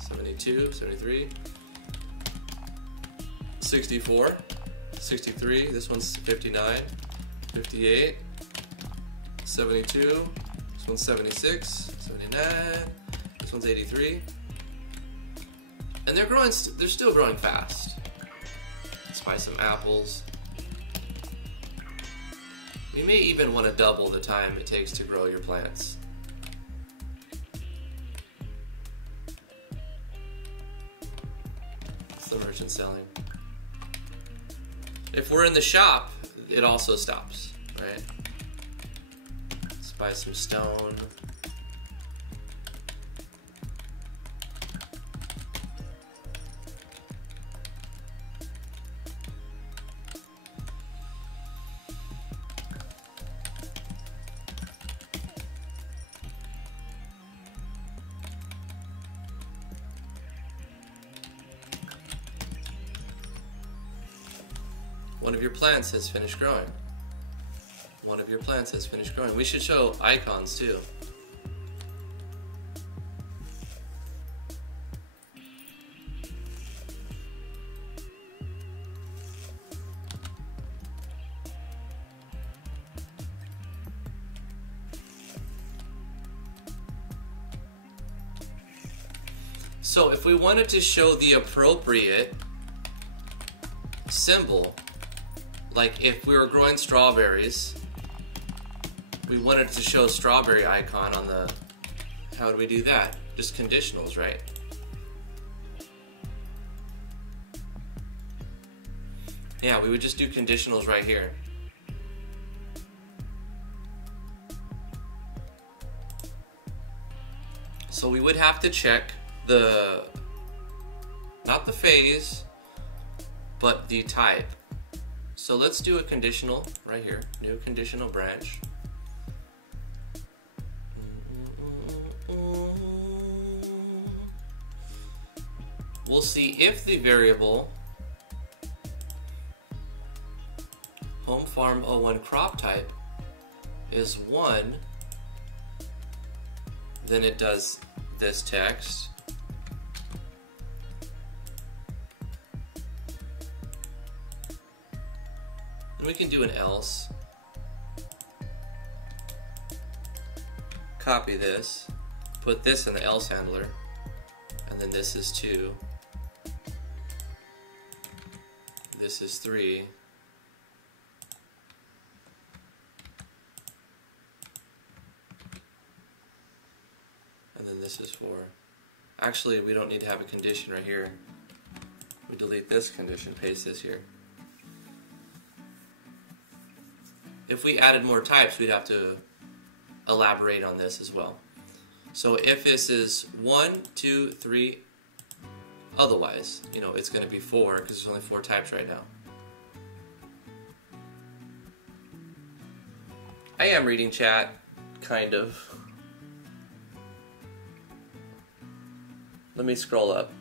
72, 73, 64, 63, this one's 59, 58, 72, this one's 76, 79, this one's 83. And they're growing, they're still growing fast. Let's buy some apples. We may even want to double the time it takes to grow your plants. It's the merchant selling. If we're in the shop, it also stops, right? Let's buy some stone. One of your plants has finished growing. One of your plants has finished growing. We should show icons too. So if we wanted to show the appropriate symbol, like if we were growing strawberries, we wanted to show strawberry icon on the, how would we do that? Just conditionals, right? Yeah, we would just do conditionals right here. So we would have to check the, not the phase, but the type. So let's do a conditional right here, new conditional branch. We'll see if the variable home farm 01 crop type is 1, then it does this text. We can do an else. Copy this, put this in the else handler, and then this is 2. This is 3. And then this is 4. Actually, we don't need to have a condition right here. We delete this condition, paste this here. If we added more types, we'd have to elaborate on this as well. So if this is 1, 2, 3, otherwise, you know, it's going to be 4 because there's only 4 types right now. I am reading chat, kind of. Let me scroll up.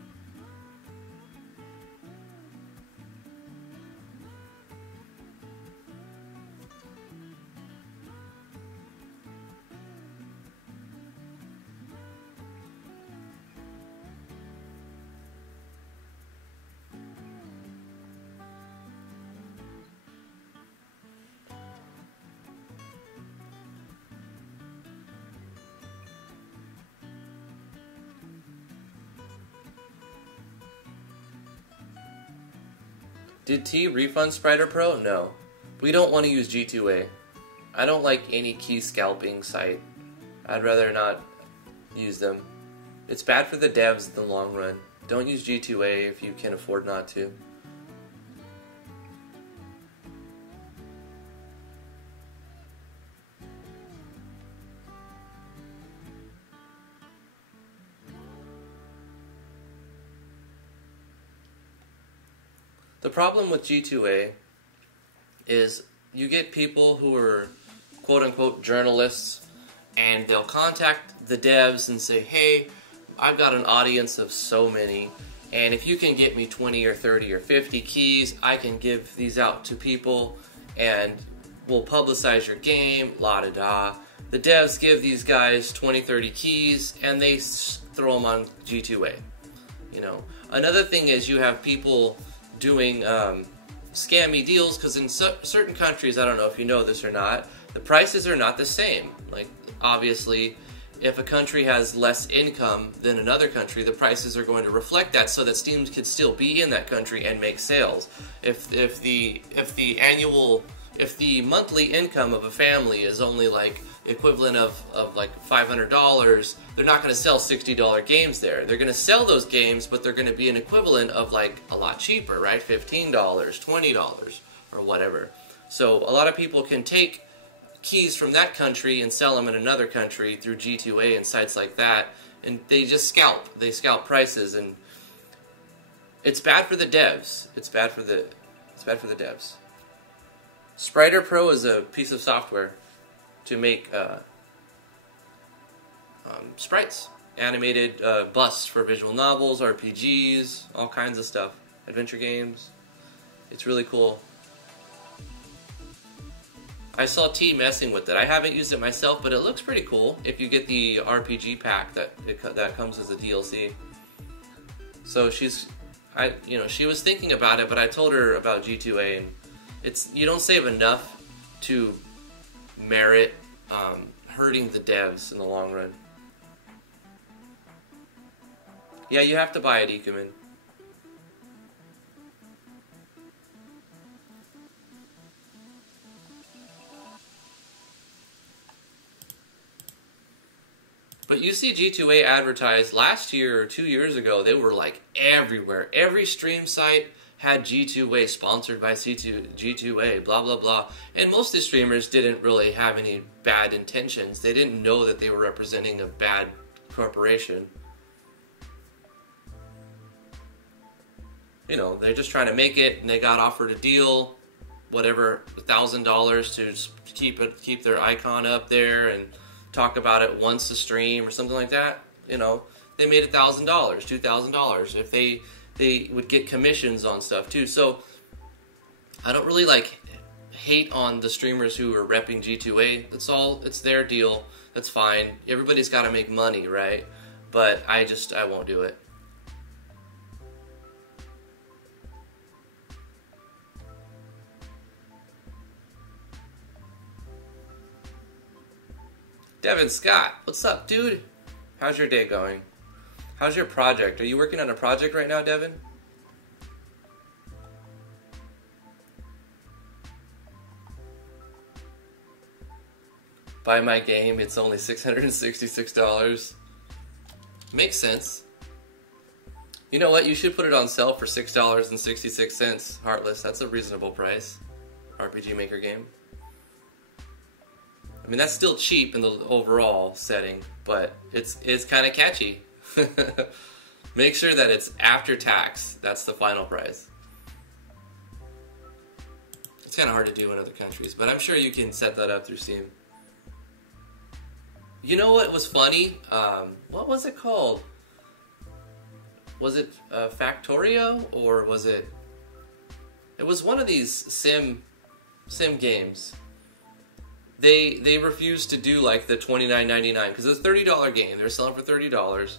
Did T refund Sprider Pro? No. We don't want to use G2A. I don't like any key scalping site. I'd rather not use them. It's bad for the devs in the long run. Don't use G2A if you can afford not to. The problem with G2A is you get people who are quote-unquote journalists, and they'll contact the devs and say, hey, I've got an audience of so many, And if you can get me 20 or 30 or 50 keys, I can give these out to people and we'll publicize your game, la-da-da. The devs give these guys 20, 30 keys and they throw them on G2A. You know, another thing is you have people doing scammy deals, because in certain countries, I don't know if you know this or not, the prices are not the same. Like, obviously, if a country has less income than another country, the prices are going to reflect that so that Steam could still be in that country and make sales. If the monthly income of a family is only like equivalent of like $500, they're not going to sell $60 games there. They're going to sell those games, but they're going to be an equivalent of like a lot cheaper, right? $15, $20 or whatever. So a lot of people can take keys from that country and sell them in another country through G2A and sites like that, and they just scalp. They scalp prices, and it's bad for the devs. It's bad for the devs. Spriter Pro is a piece of software to make sprites, animated busts for visual novels, RPGs, all kinds of stuff, adventure games. It's really cool. I saw T messing with it. I haven't used it myself, but it looks pretty cool if you get the RPG pack that comes as a DLC. So she was thinking about it, but I told her about G2A, and you don't save enough to merit hurting the devs in the long run. Yeah, you have to buy it, Ikumen. But you see G2A advertised last year or 2 years ago, they were like everywhere. Every stream site had G2A, sponsored by G2A, blah, blah, blah. And most of the streamers didn't really have any bad intentions. They didn't know that they were representing a bad corporation. You know, they're just trying to make it, and they got offered a deal, whatever, $1,000 to keep their icon up there and talk about it once a stream or something like that. You know, they made $1,000, $2,000 if they would get commissions on stuff too. So I don't really like hate on the streamers who are repping G2A. It's their deal. That's fine. Everybody's got to make money, right? But I won't do it. Devin Scott, what's up, dude? How's your day going? How's your project? Are you working on a project right now, Devin? Buy my game, it's only $666. Makes sense. You know what? You should put it on sale for $6.66, Heartless. That's a reasonable price. RPG Maker game. I mean, that's still cheap in the overall setting, but it's kind of catchy. Make sure that it's after tax. That's the final price. It's kind of hard to do in other countries, but I'm sure you can set that up through Steam. You know what was funny? What was it called? Was it Factorio, or was it? It was one of these sim games. They refused to do like the $29.99 because it's a $30 game. They're selling for $30,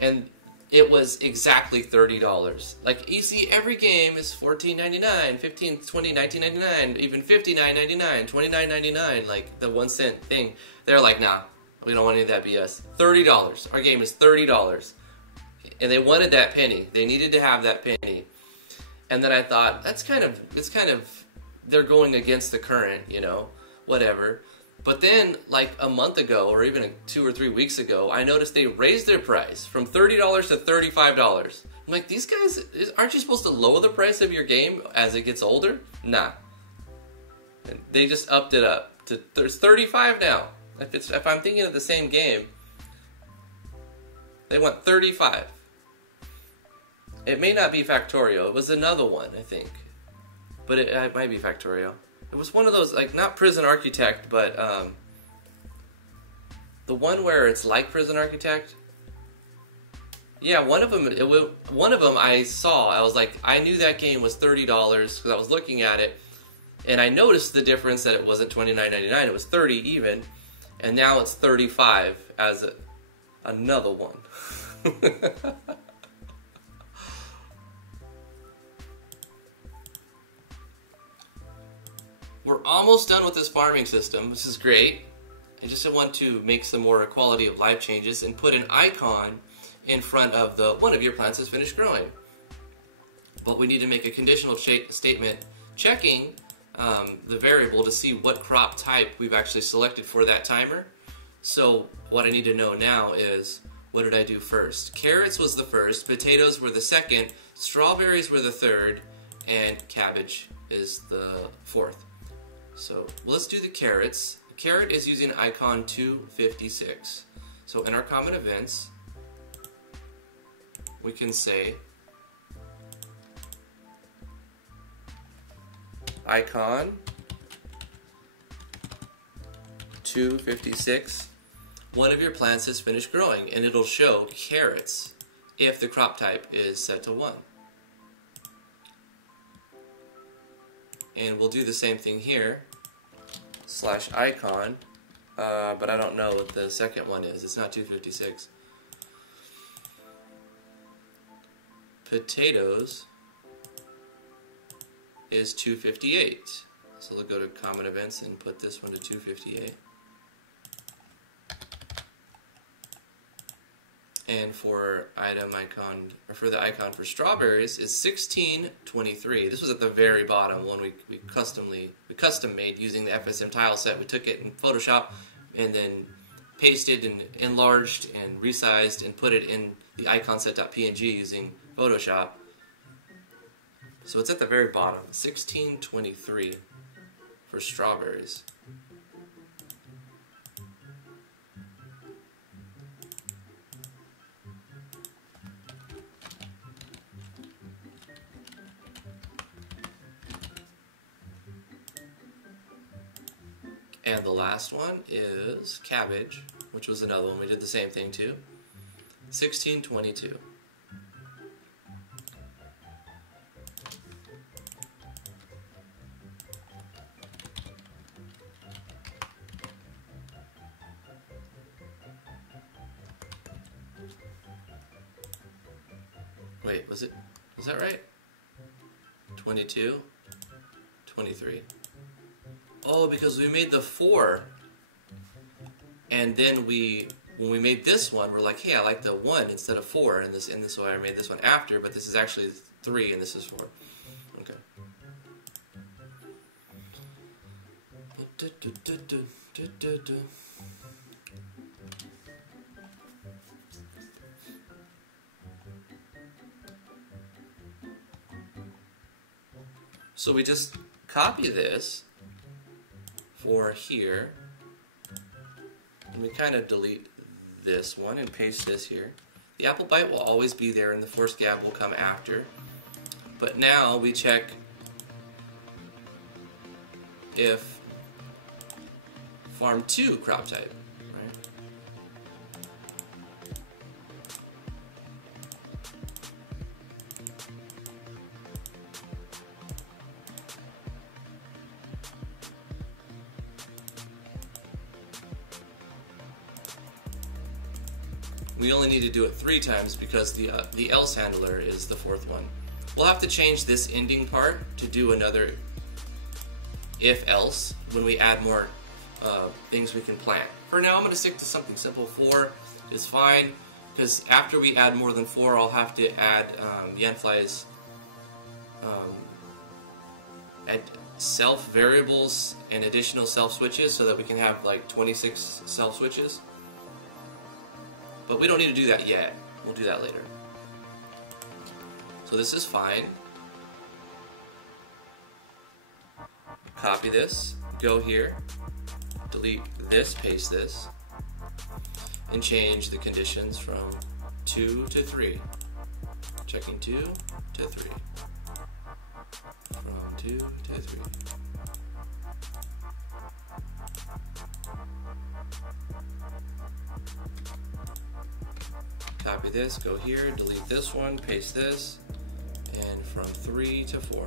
and it was exactly $30. Like, you see, every game is $14.99, $15, $20, $19.99, even $59.99, $29.99. Like the 1 cent thing. They're like, nah, we don't want any of that BS. $30. Our game is $30, and they wanted that penny. They needed to have that penny. And then I thought, it's kind of they're going against the current, you know. Whatever. But then, like a month ago, or even 2 or 3 weeks ago, I noticed they raised their price from $30 to $35. I'm like, these guys, aren't you supposed to lower the price of your game as it gets older? Nah. And they just upped it up to there's $35 now. If I'm thinking of the same game, they want $35. It may not be Factorio. It was another one, I think, but it might be Factorio. It was one of those, like, not Prison Architect, but the one where it's like Prison Architect. Yeah, one of them I saw. I was like, I knew that game was $30 because I was looking at it, and I noticed the difference that it wasn't $29.99, it was $30 even, and now it's $35 as another one. We're almost done with this farming system. This is great. I just want to make some more quality of life changes and put an icon in front of the one of your plants has finished growing. But we need to make a conditional statement checking the variable to see what crop type we've actually selected for that timer. So what I need to know now is, what did I do first? Carrots was the first, potatoes were the second, strawberries were the third, and cabbage is the fourth. So let's do the carrots. The carrot is using icon 256. So in our common events, we can say icon 256, one of your plants has finished growing, and it'll show carrots if the crop type is set to 1. And we'll do the same thing here, /icon, but I don't know what the second one is. It's not 256. Potatoes is 258. So we'll go to common events and put this one to 258. And for item icon, or for the icon for strawberries is 1623. This was at the very bottom, one we custom made using the FSM tile set. We took it in Photoshop and then pasted and enlarged and resized and put it in the iconset.png using Photoshop. So it's at the very bottom, 1623 for strawberries. And the last one is cabbage, which was another one. We did the same thing too. 1622. Wait, was that right? 22, 23. Oh, because we made the 4, and then when we made this one, we're like, hey, I like the 1 instead of 4, and this way I made this one after, but this is actually 3 and this is 4. Okay. So we just copy this for here, and we kind of delete this one and paste this here. The apple bite will always be there and the force gab will come after, but now we check if farm 2 crop type, right? We only need to do it 3 times because the else handler is the 4th one. We'll have to change this ending part to do another if else when we add more things we can plant. For now, I'm going to stick to something simple. 4 is fine, because after we add more than 4, I'll have to add Yanfly's add self variables and additional self switches so that we can have like 26 self switches. But we don't need to do that yet. We'll do that later. So this is fine. Copy this, go here, delete this, paste this, and change the conditions from 2 to 3. Checking 2 to 3. From 2 to 3. Copy this, go here, delete this one, paste this, and from 3 to 4.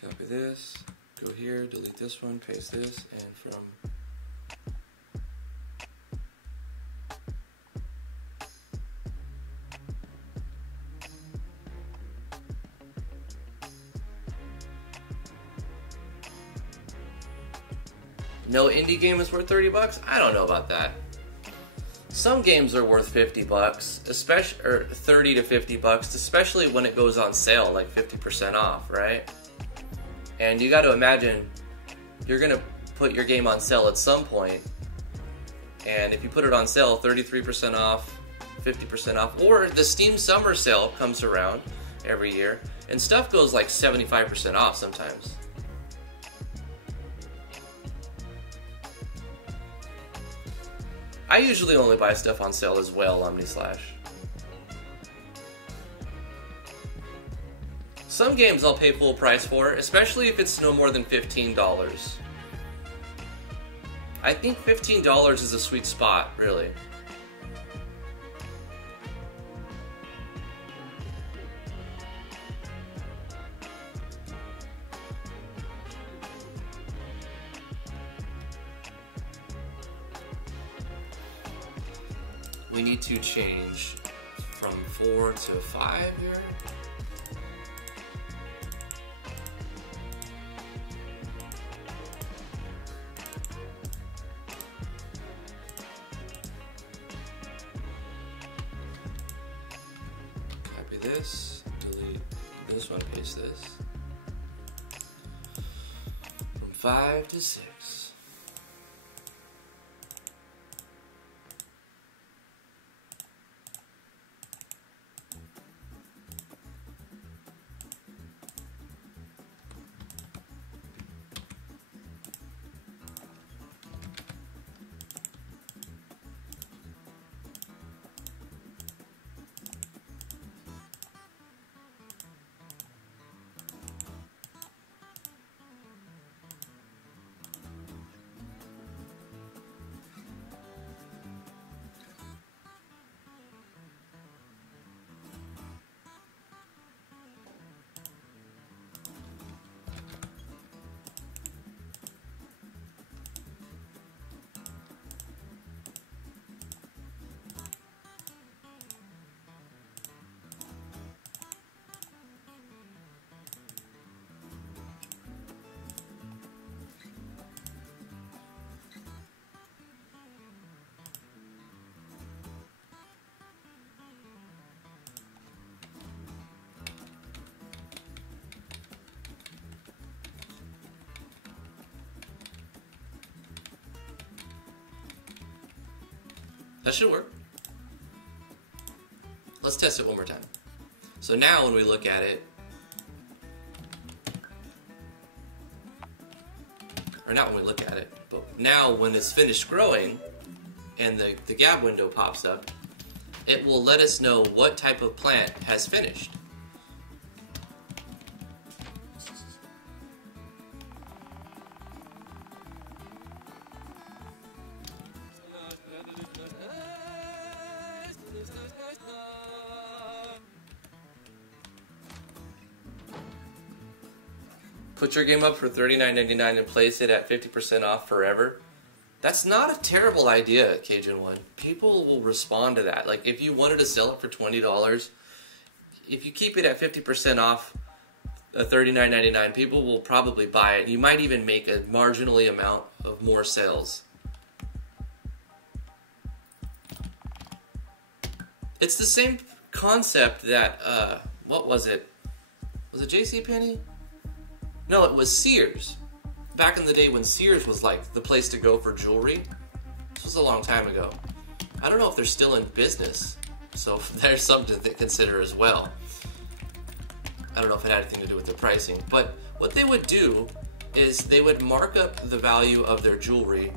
Copy this, go here, delete this one, paste this, and from no indie game is worth 30 bucks? I don't know about that. Some games are worth 50 bucks, especially or 30 to 50 bucks, especially when it goes on sale, like 50% off, right? And you got to imagine you're going to put your game on sale at some point, and if you put it on sale 33% off, 50% off, or the Steam Summer Sale comes around every year, and stuff goes like 75% off sometimes. I usually only buy stuff on sale as well, OmniSlash. Some games I'll pay full price for, especially if it's no more than $15. I think $15 is a sweet spot, really. We need to change from 4 to 5 here. Copy this, delete this one, paste this. From 5 to 6. That should work. Let's test it one more time. So now when we look at it, or not when we look at it, but now when it's finished growing and the gap window pops up, it will let us know what type of plant has finished. Put your game up for $39.99 and place it at 50% off forever. That's not a terrible idea, Cajun One. People will respond to that. Like, if you wanted to sell it for $20, if you keep it at 50% off $39.99, people will probably buy it. You might even make a marginally amount of more sales. It's the same concept that, what was it? Was it JCPenney? No, it was Sears. Back in the day when Sears was like the place to go for jewelry. This was a long time ago. I don't know if they're still in business, so there's something to consider as well. I don't know if it had anything to do with the pricing, but what they would do is they would mark up the value of their jewelry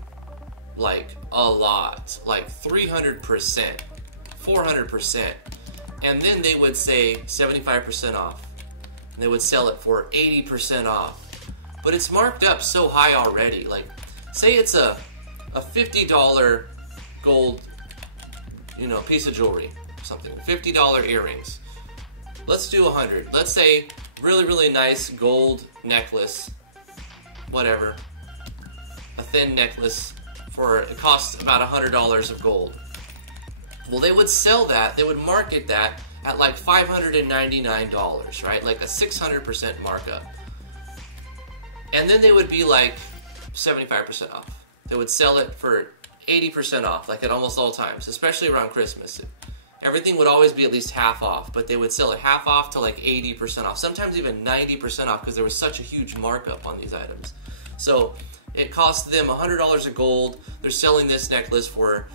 like a lot, like 300%, 400%, and then they would say 75% off. And they would sell it for 80% off. But it's marked up so high already. Like, say it's a $50 gold, you know, piece of jewelry, something, $50 earrings. Let's do 100. Let's say really, really nice gold necklace, whatever, a thin necklace for, it costs about $100 of gold. Well, they would sell that, they would market that at like $599, right? Like a 600% markup. And then they would be like 75% off. They would sell it for 80% off, like at almost all times, especially around Christmas. Everything would always be at least half off, but they would sell it half off to like 80% off, sometimes even 90% off, because there was such a huge markup on these items. So it cost them $100 of gold. They're selling this necklace for,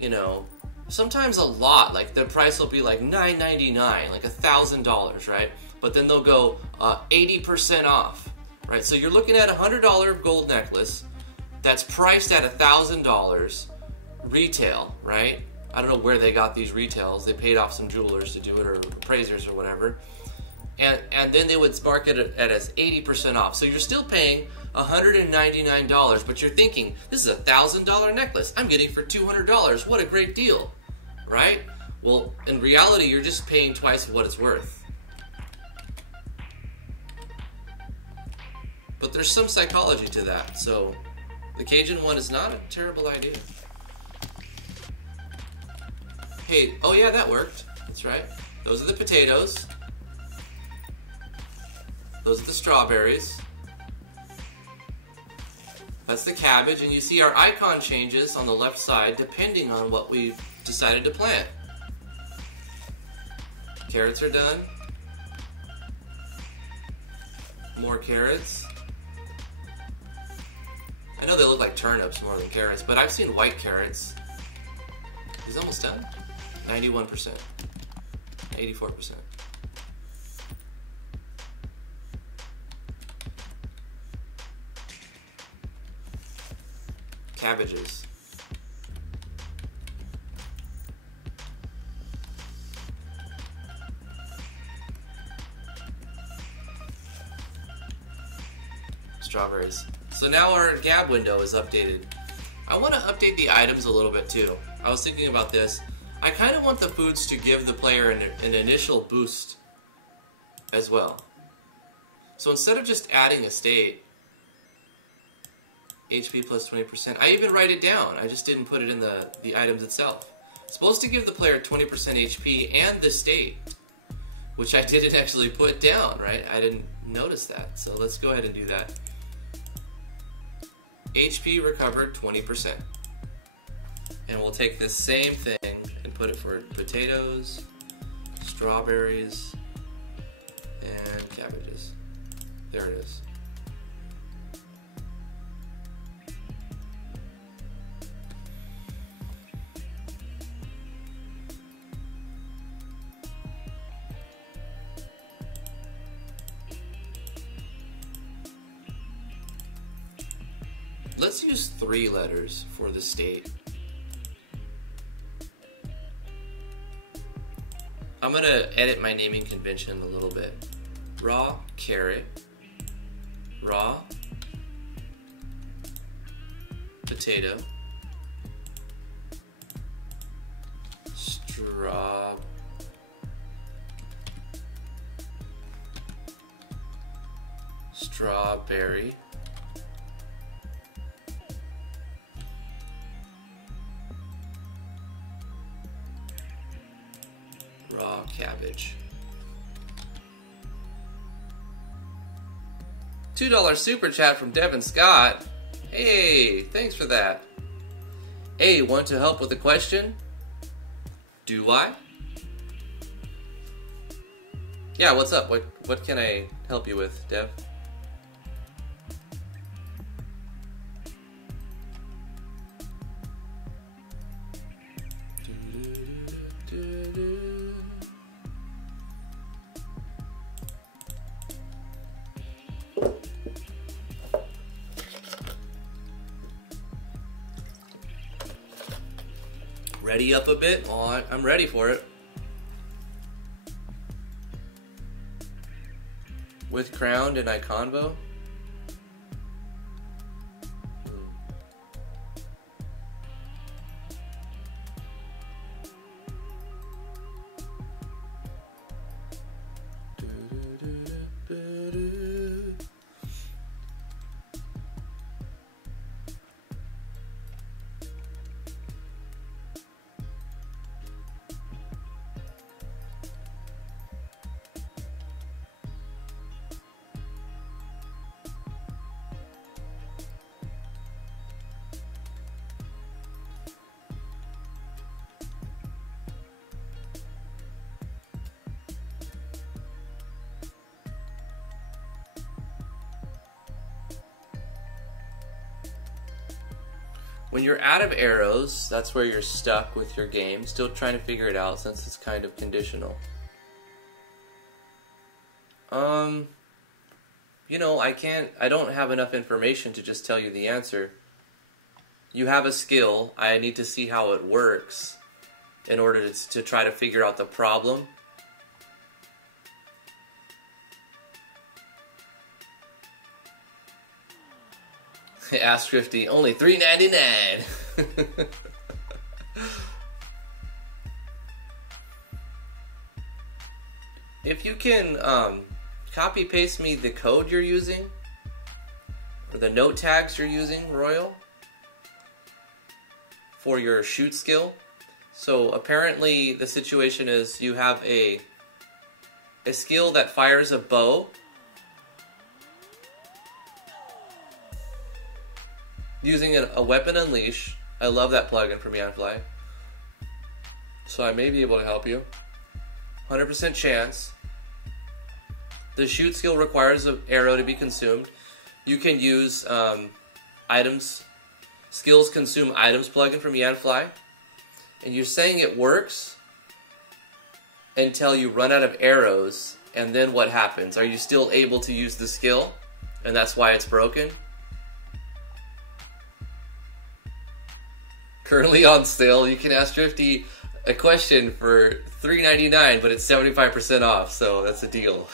you know, sometimes a lot. Like the price will be like $999, like $1,000, right? But then they'll go 80% off, right? So you're looking at a $100 gold necklace that's priced at $1,000 retail, right? I don't know where they got these retails. They paid off some jewelers to do it, or appraisers or whatever. And then they would market it at as 80% off. So you're still paying $199, but you're thinking, this is a $1,000 necklace. I'm getting for $200. What a great deal, right? Well, in reality, you're just paying twice what it's worth. But there's some psychology to that. So the Cajun one is not a terrible idea. Hey, oh yeah, that worked. That's right. Those are the potatoes. Those are the strawberries. That's the cabbage, and you see our icon changes on the left side depending on what we've decided to plant. Carrots are done. More carrots. I know they look like turnips more than carrots, but I've seen white carrots. He's almost done. 91%. 84%. Cabbages. Strawberries. So now our gab window is updated. I want to update the items a little bit too. I was thinking about this. I kind of want the foods to give the player an initial boost as well. So instead of just adding a state, HP plus 20%, I even write it down. I just didn't put it in the items itself. It's supposed to give the player 20% HP and the state, which I didn't actually put down, right? I didn't notice that. So let's go ahead and do that. HP recovered 20%. And we'll take this same thing and put it for potatoes, strawberries, and cabbages. There it is. Let's use 3 letters for the state. I'm gonna edit my naming convention a little bit. Raw carrot, raw potato, strawberry, raw cabbage. $2 super chat from Devin Scott. Hey, thanks for that. Hey, want to help with the question? Do I? Yeah, what's up? What can I help you with, Dev? Ready up a bit? Well, I'm ready for it. With crowned and iconvo? When you're out of arrows, that's where you're stuck with your game. Still trying to figure it out since it's kind of conditional. You know, I don't have enough information to just tell you the answer. You have a skill. I need to see how it works in order to try to figure out the problem. Ask Thrifty, only $3.99. If you can copy paste me the code you're using, or the note tags you're using, Royal, for your shoot skill. So apparently the situation is you have a skill that fires a bow using a weapon unleash. I love that plugin for Meonfly. So I may be able to help you. 100% chance. The shoot skill requires an arrow to be consumed. You can use items, skills consume items plugin from Meonfly. And you're saying it works until you run out of arrows, and then what happens? Are you still able to use the skill? And that's why it's broken? Currently on sale, you can ask Thrifty a question for $3.99, but it's 75% off, so that's a deal.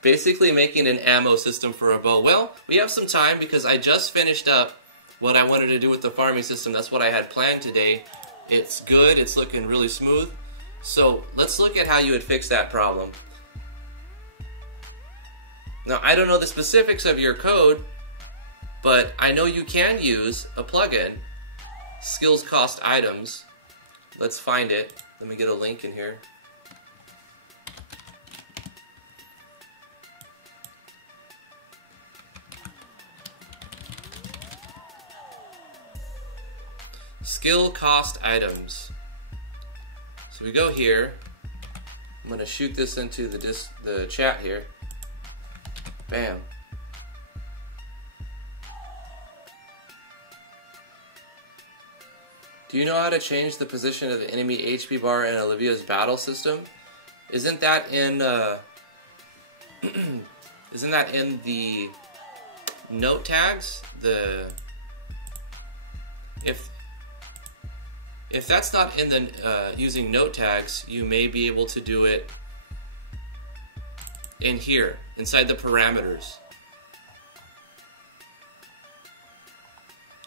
Basically making an ammo system for a bow. Well, we have some time because I just finished up what I wanted to do with the farming system. That's what I had planned today. It's good, it's looking really smooth. So let's look at how you would fix that problem. Now, I don't know the specifics of your code, but I know you can use a plugin, skills cost items. Let's find it. Let me get a link in here. Skill cost items. So we go here. I'm gonna shoot this into the chat here. Bam. Do you know how to change the position of the enemy HP bar in Olivia's battle system? Isn't that in isn't that in the note tags? If that's not in the using note tags, you may be able to do it in here, inside the parameters.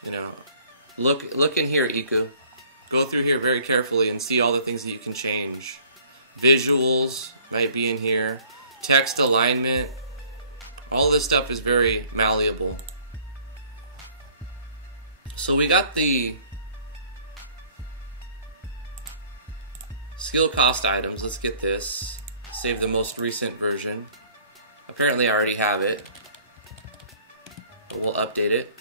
You know, look in here, Iku. Go through here very carefully and see all the things that you can change. Visuals might be in here. Text alignment. All this stuff is very malleable. So we got the skill cost items. Let's get this. Save the most recent version. Apparently I already have it, but we'll update it.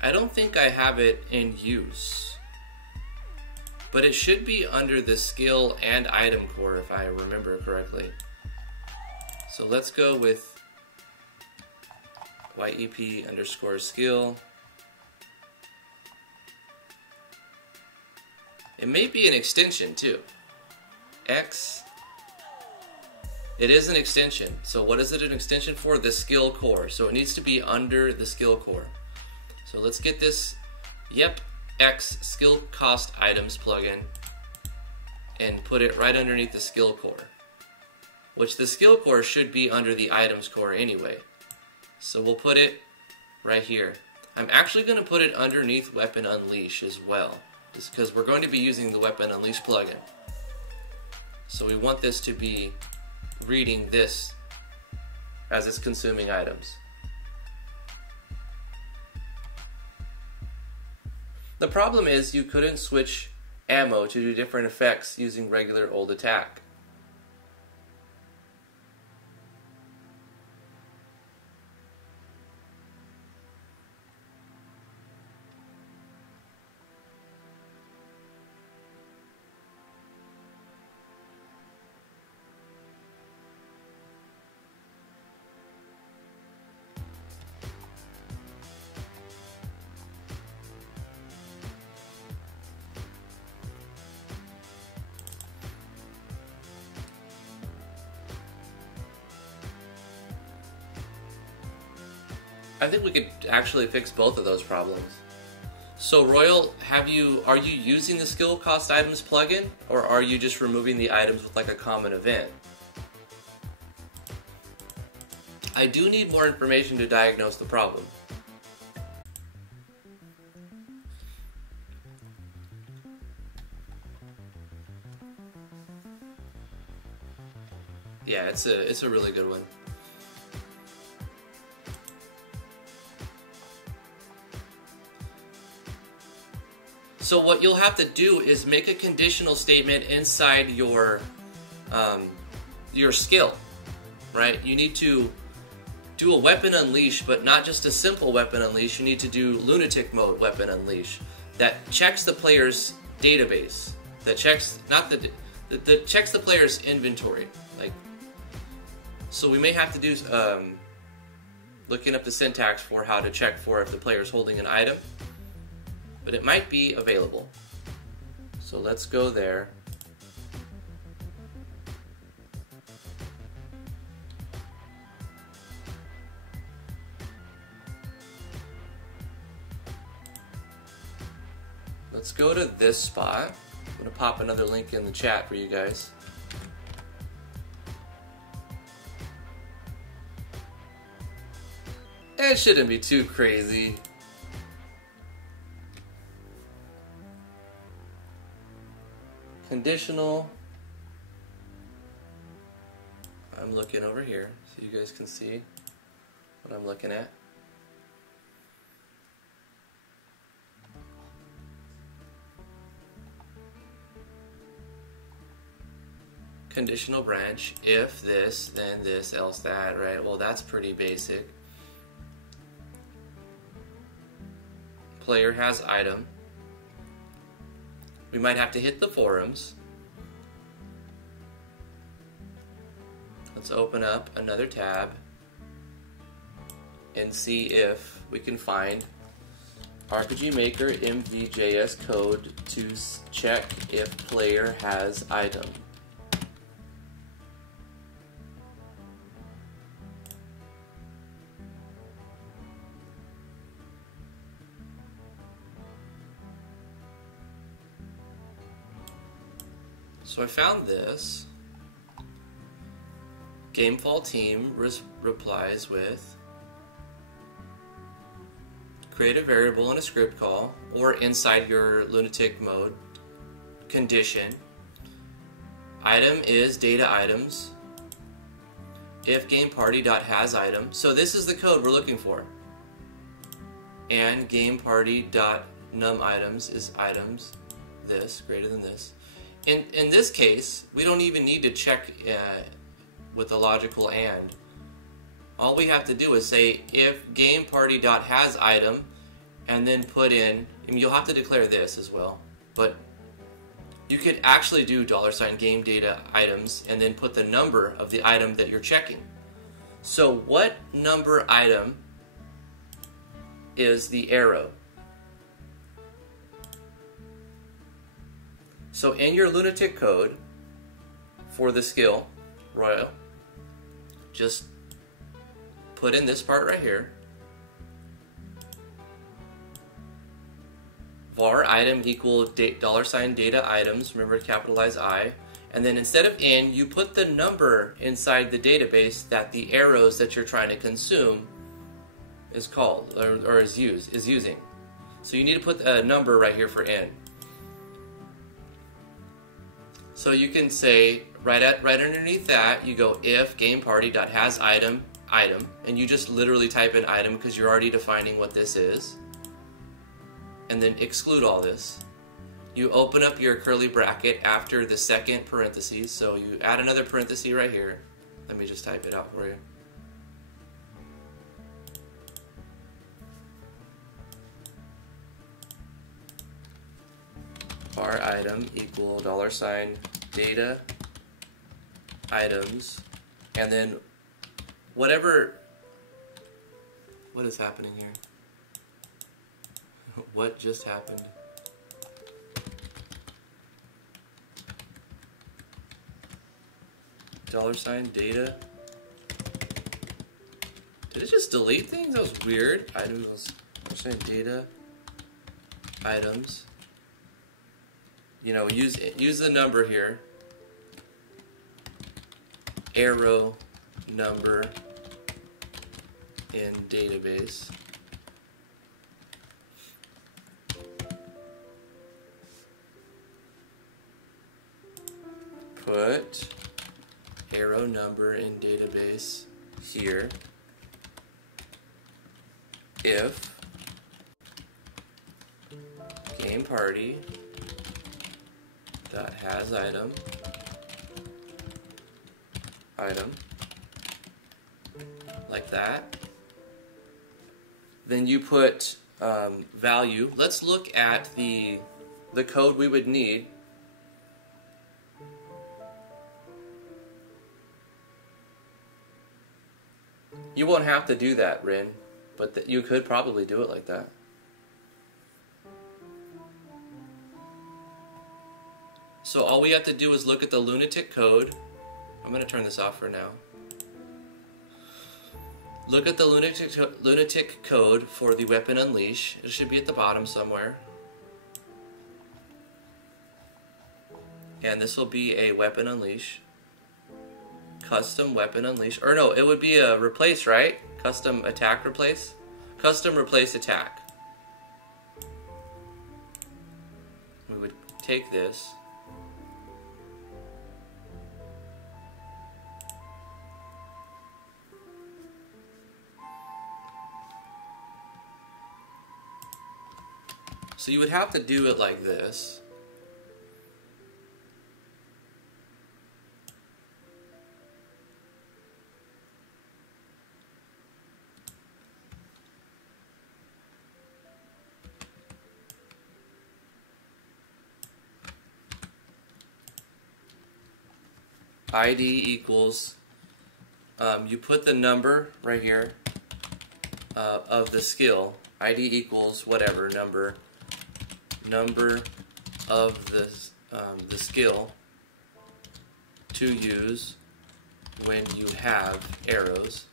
I don't think I have it in use, but it should be under the skill and item core if I remember correctly. So let's go with YEP_skill. It may be an extension too. X It is an extension. So what is it an extension for? The skill core. So it needs to be under the skill core. So let's get this X skill cost items plugin and put it right underneath the skill core, which the skill core should be under the items core anyway. So we'll put it right here. I'm actually going to put it underneath Weapon Unleash as well, just because we're going to be using the Weapon Unleash plugin. So we want this to be reading this as it's consuming items. The problem is you couldn't switch ammo to do different effects using regular old attack. I think we could actually fix both of those problems. So Royal, are you using the skill cost items plugin, or are you just removing the items with like a common event? I do need more information to diagnose the problem. Yeah, it's a really good one. So what you'll have to do is make a conditional statement inside your skill, right? You need to do a weapon unleash, but not just a simple weapon unleash. You need to do lunatic mode weapon unleash that checks the player's database, that checks that checks the player's inventory. Like, so we may have to do looking up the syntax for how to check for if the player's holding an item. But it might be available. So let's go there. Let's go to this spot. I'm gonna pop another link in the chat for you guys. It shouldn't be too crazy. Conditional. I'm looking over here so you guys can see what I'm looking at. Conditional branch, if this, then this, else that, right? Well, that's pretty basic. Player has item. We might have to hit the forums. Let's open up another tab and see if we can find RPG Maker MVJS code to check if player has item. So I found this. Gamefall team replies with create a variable in a script call or inside your lunatic mode condition. Item is data items. If gameparty.hasItem. So this is the code we're looking for. And gameparty.numItems is items. This greater than this. In this case, we don't even need to check with a logical AND. All we have to do is say if gameparty.hasItem and then put in, and you'll have to declare this as well, but you could actually do $game data items and then put the number of the item that you're checking. So what number item is the arrow? So in your lunatic code for the skill, Royal, just put in this part right here. var item equal $data items, remember to capitalize I, and then instead of in, you put the number inside the database that the arrows that you're trying to consume is called, or is using. So you need to put a number right here for in. So you can say, right underneath that, you go if gameParty.hasItem, and you just literally type in item because you're already defining what this is. And then exclude all this. You open up your curly bracket after the second parentheses, so you add another parenthesis right here. Let me just type it out for you. var item equal $data items, and then whatever, what is happening here? What just happened? $data. Did it just delete things? That was weird. Items, $data items. You know, use the number here. Arrow number in database. Put arrow number in database here if gameParty.hasItem like that. Then you put value. Let's look at the code we would need. You won't have to do that, Rin, but you could probably do it like that. So all we have to do is look at the lunatic code. I'm going to turn this off for now. Look at the lunatic code for the weapon unleash. It should be at the bottom somewhere. And this will be a weapon unleash. Custom weapon unleash. Or no, it would be a replace, right? Custom attack replace. Custom replace attack. We would take this. So you would have to do it like this. ID equals, you put the number right here of the skill. ID equals whatever number of the skill to use when you have arrows.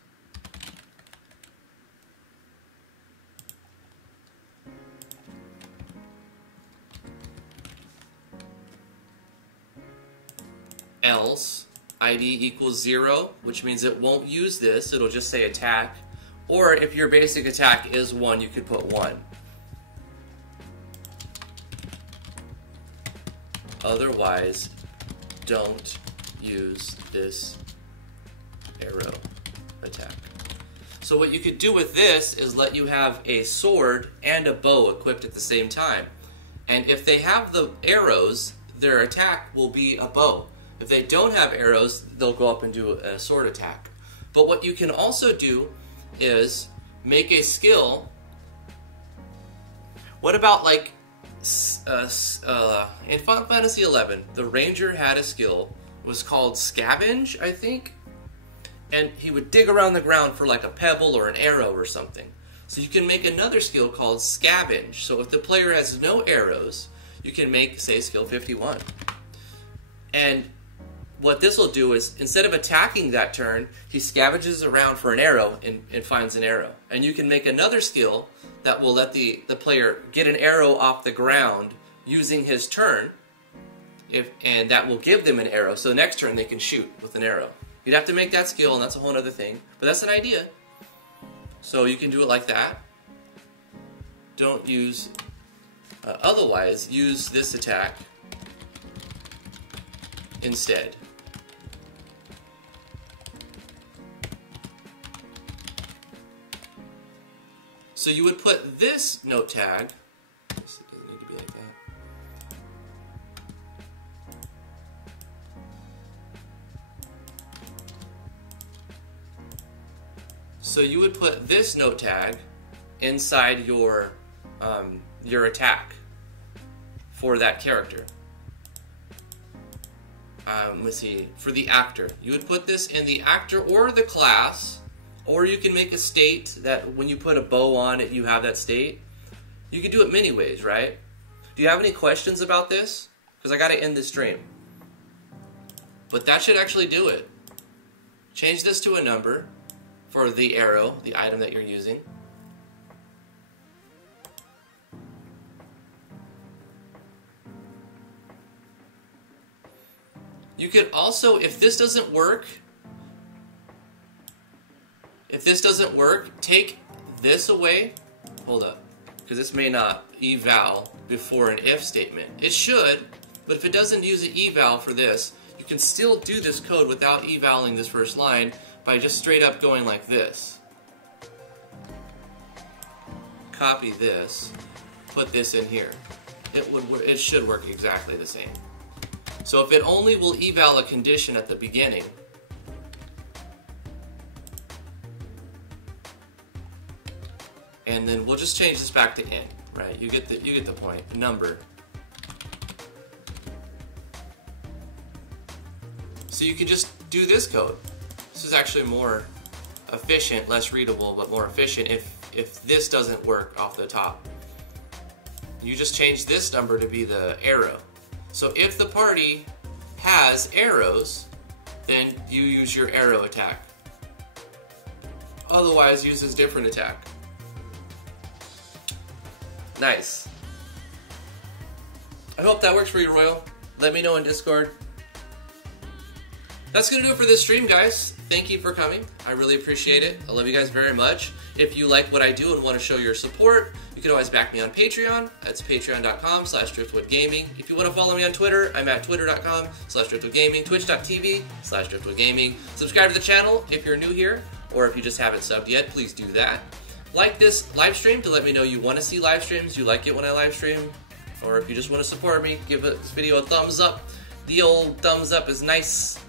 Else ID equals 0, which means it won't use this, it'll just say attack. Or if your basic attack is 1, you could put 1. Otherwise, don't use this arrow attack. So what you could do with this is let you have a sword and a bow equipped at the same time. And if they have the arrows, their attack will be a bow. If they don't have arrows, they'll go up and do a sword attack. But what you can also do is make a skill. What about like in Final Fantasy XI, the ranger had a skill. It was called Scavenge, I think. And he would dig around the ground for like a pebble or an arrow or something. So you can make another skill called Scavenge. So if the player has no arrows, you can make, say, skill 51. And what this will do is, instead of attacking that turn, he scavenges around for an arrow and finds an arrow. And you can make another skill that will let the player get an arrow off the ground using his turn, and that will give them an arrow. So the next turn they can shoot with an arrow. You'd have to make that skill, and that's a whole other thing. But that's an idea. So you can do it like that. Don't use... otherwise, use this attack instead. So you would put this note tag, it doesn't need to be like that. So you would put this note tag inside your attack for that character. Let's see, for the actor. You would put this in the actor or the class, or you can make a state that when you put a bow on it, you have that state. You can do it many ways, right? Do you have any questions about this? Because I got to end this stream. But that should actually do it. Change this to a number for the arrow, the item that you're using. You could also, if this doesn't work, take this away. Hold up, because this may not eval before an if statement. It should, but if it doesn't use an eval for this, you can still do this code without evaling this first line by just straight up going like this. Copy this, put this in here. It should work exactly the same. So if it only will eval a condition at the beginning, and then we'll just change this back to int, right? You get the point. Number. So you can just do this code. This is actually more efficient, less readable, but more efficient if this doesn't work off the top. You just change this number to be the arrow. So if the party has arrows, then you use your arrow attack. Otherwise, use this different attack. Nice. I hope that works for you, Royal. Let me know in Discord. That's going to do it for this stream, guys. Thank you for coming. I really appreciate it. I love you guys very much. If you like what I do and want to show your support, you can always back me on Patreon. That's patreon.com/driftwoodgaming. If you want to follow me on Twitter, I'm at twitter.com/driftwoodgaming, twitch.tv/driftwoodgaming. Subscribe to the channel if you're new here, or if you just haven't subbed yet, please do that. Like this live stream to let me know you want to see live streams, you like it when I live stream, or if you just want to support me, give this video a thumbs up. The old thumbs up is nice.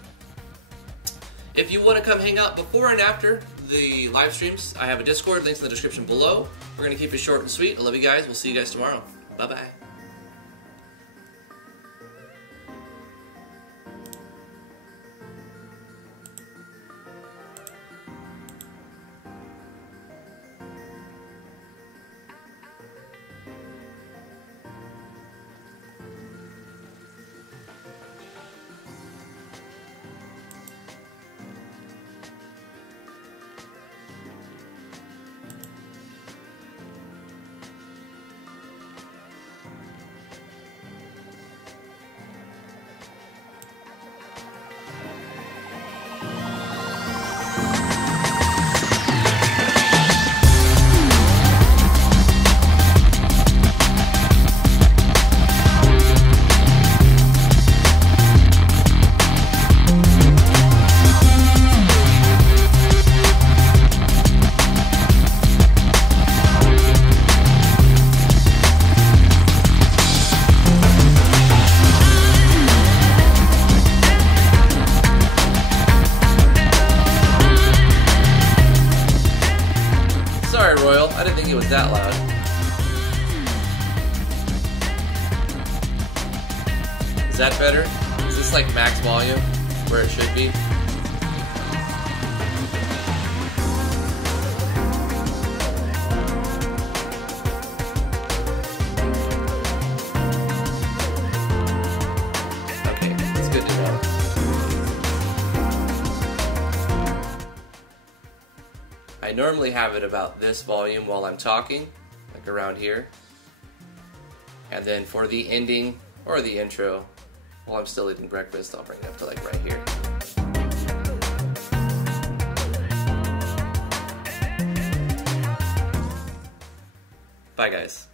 If you want to come hang out before and after the live streams, I have a Discord, links in the description below. We're going to keep it short and sweet. I love you guys. We'll see you guys tomorrow. Bye-bye. That loud. Is that better? Is this like max volume where it should be? Okay, that's good to know. I normally have it about this volume while I'm talking, like around here. And then for the ending or the intro, while I'm still eating breakfast, I'll bring it up to like right here. Bye guys.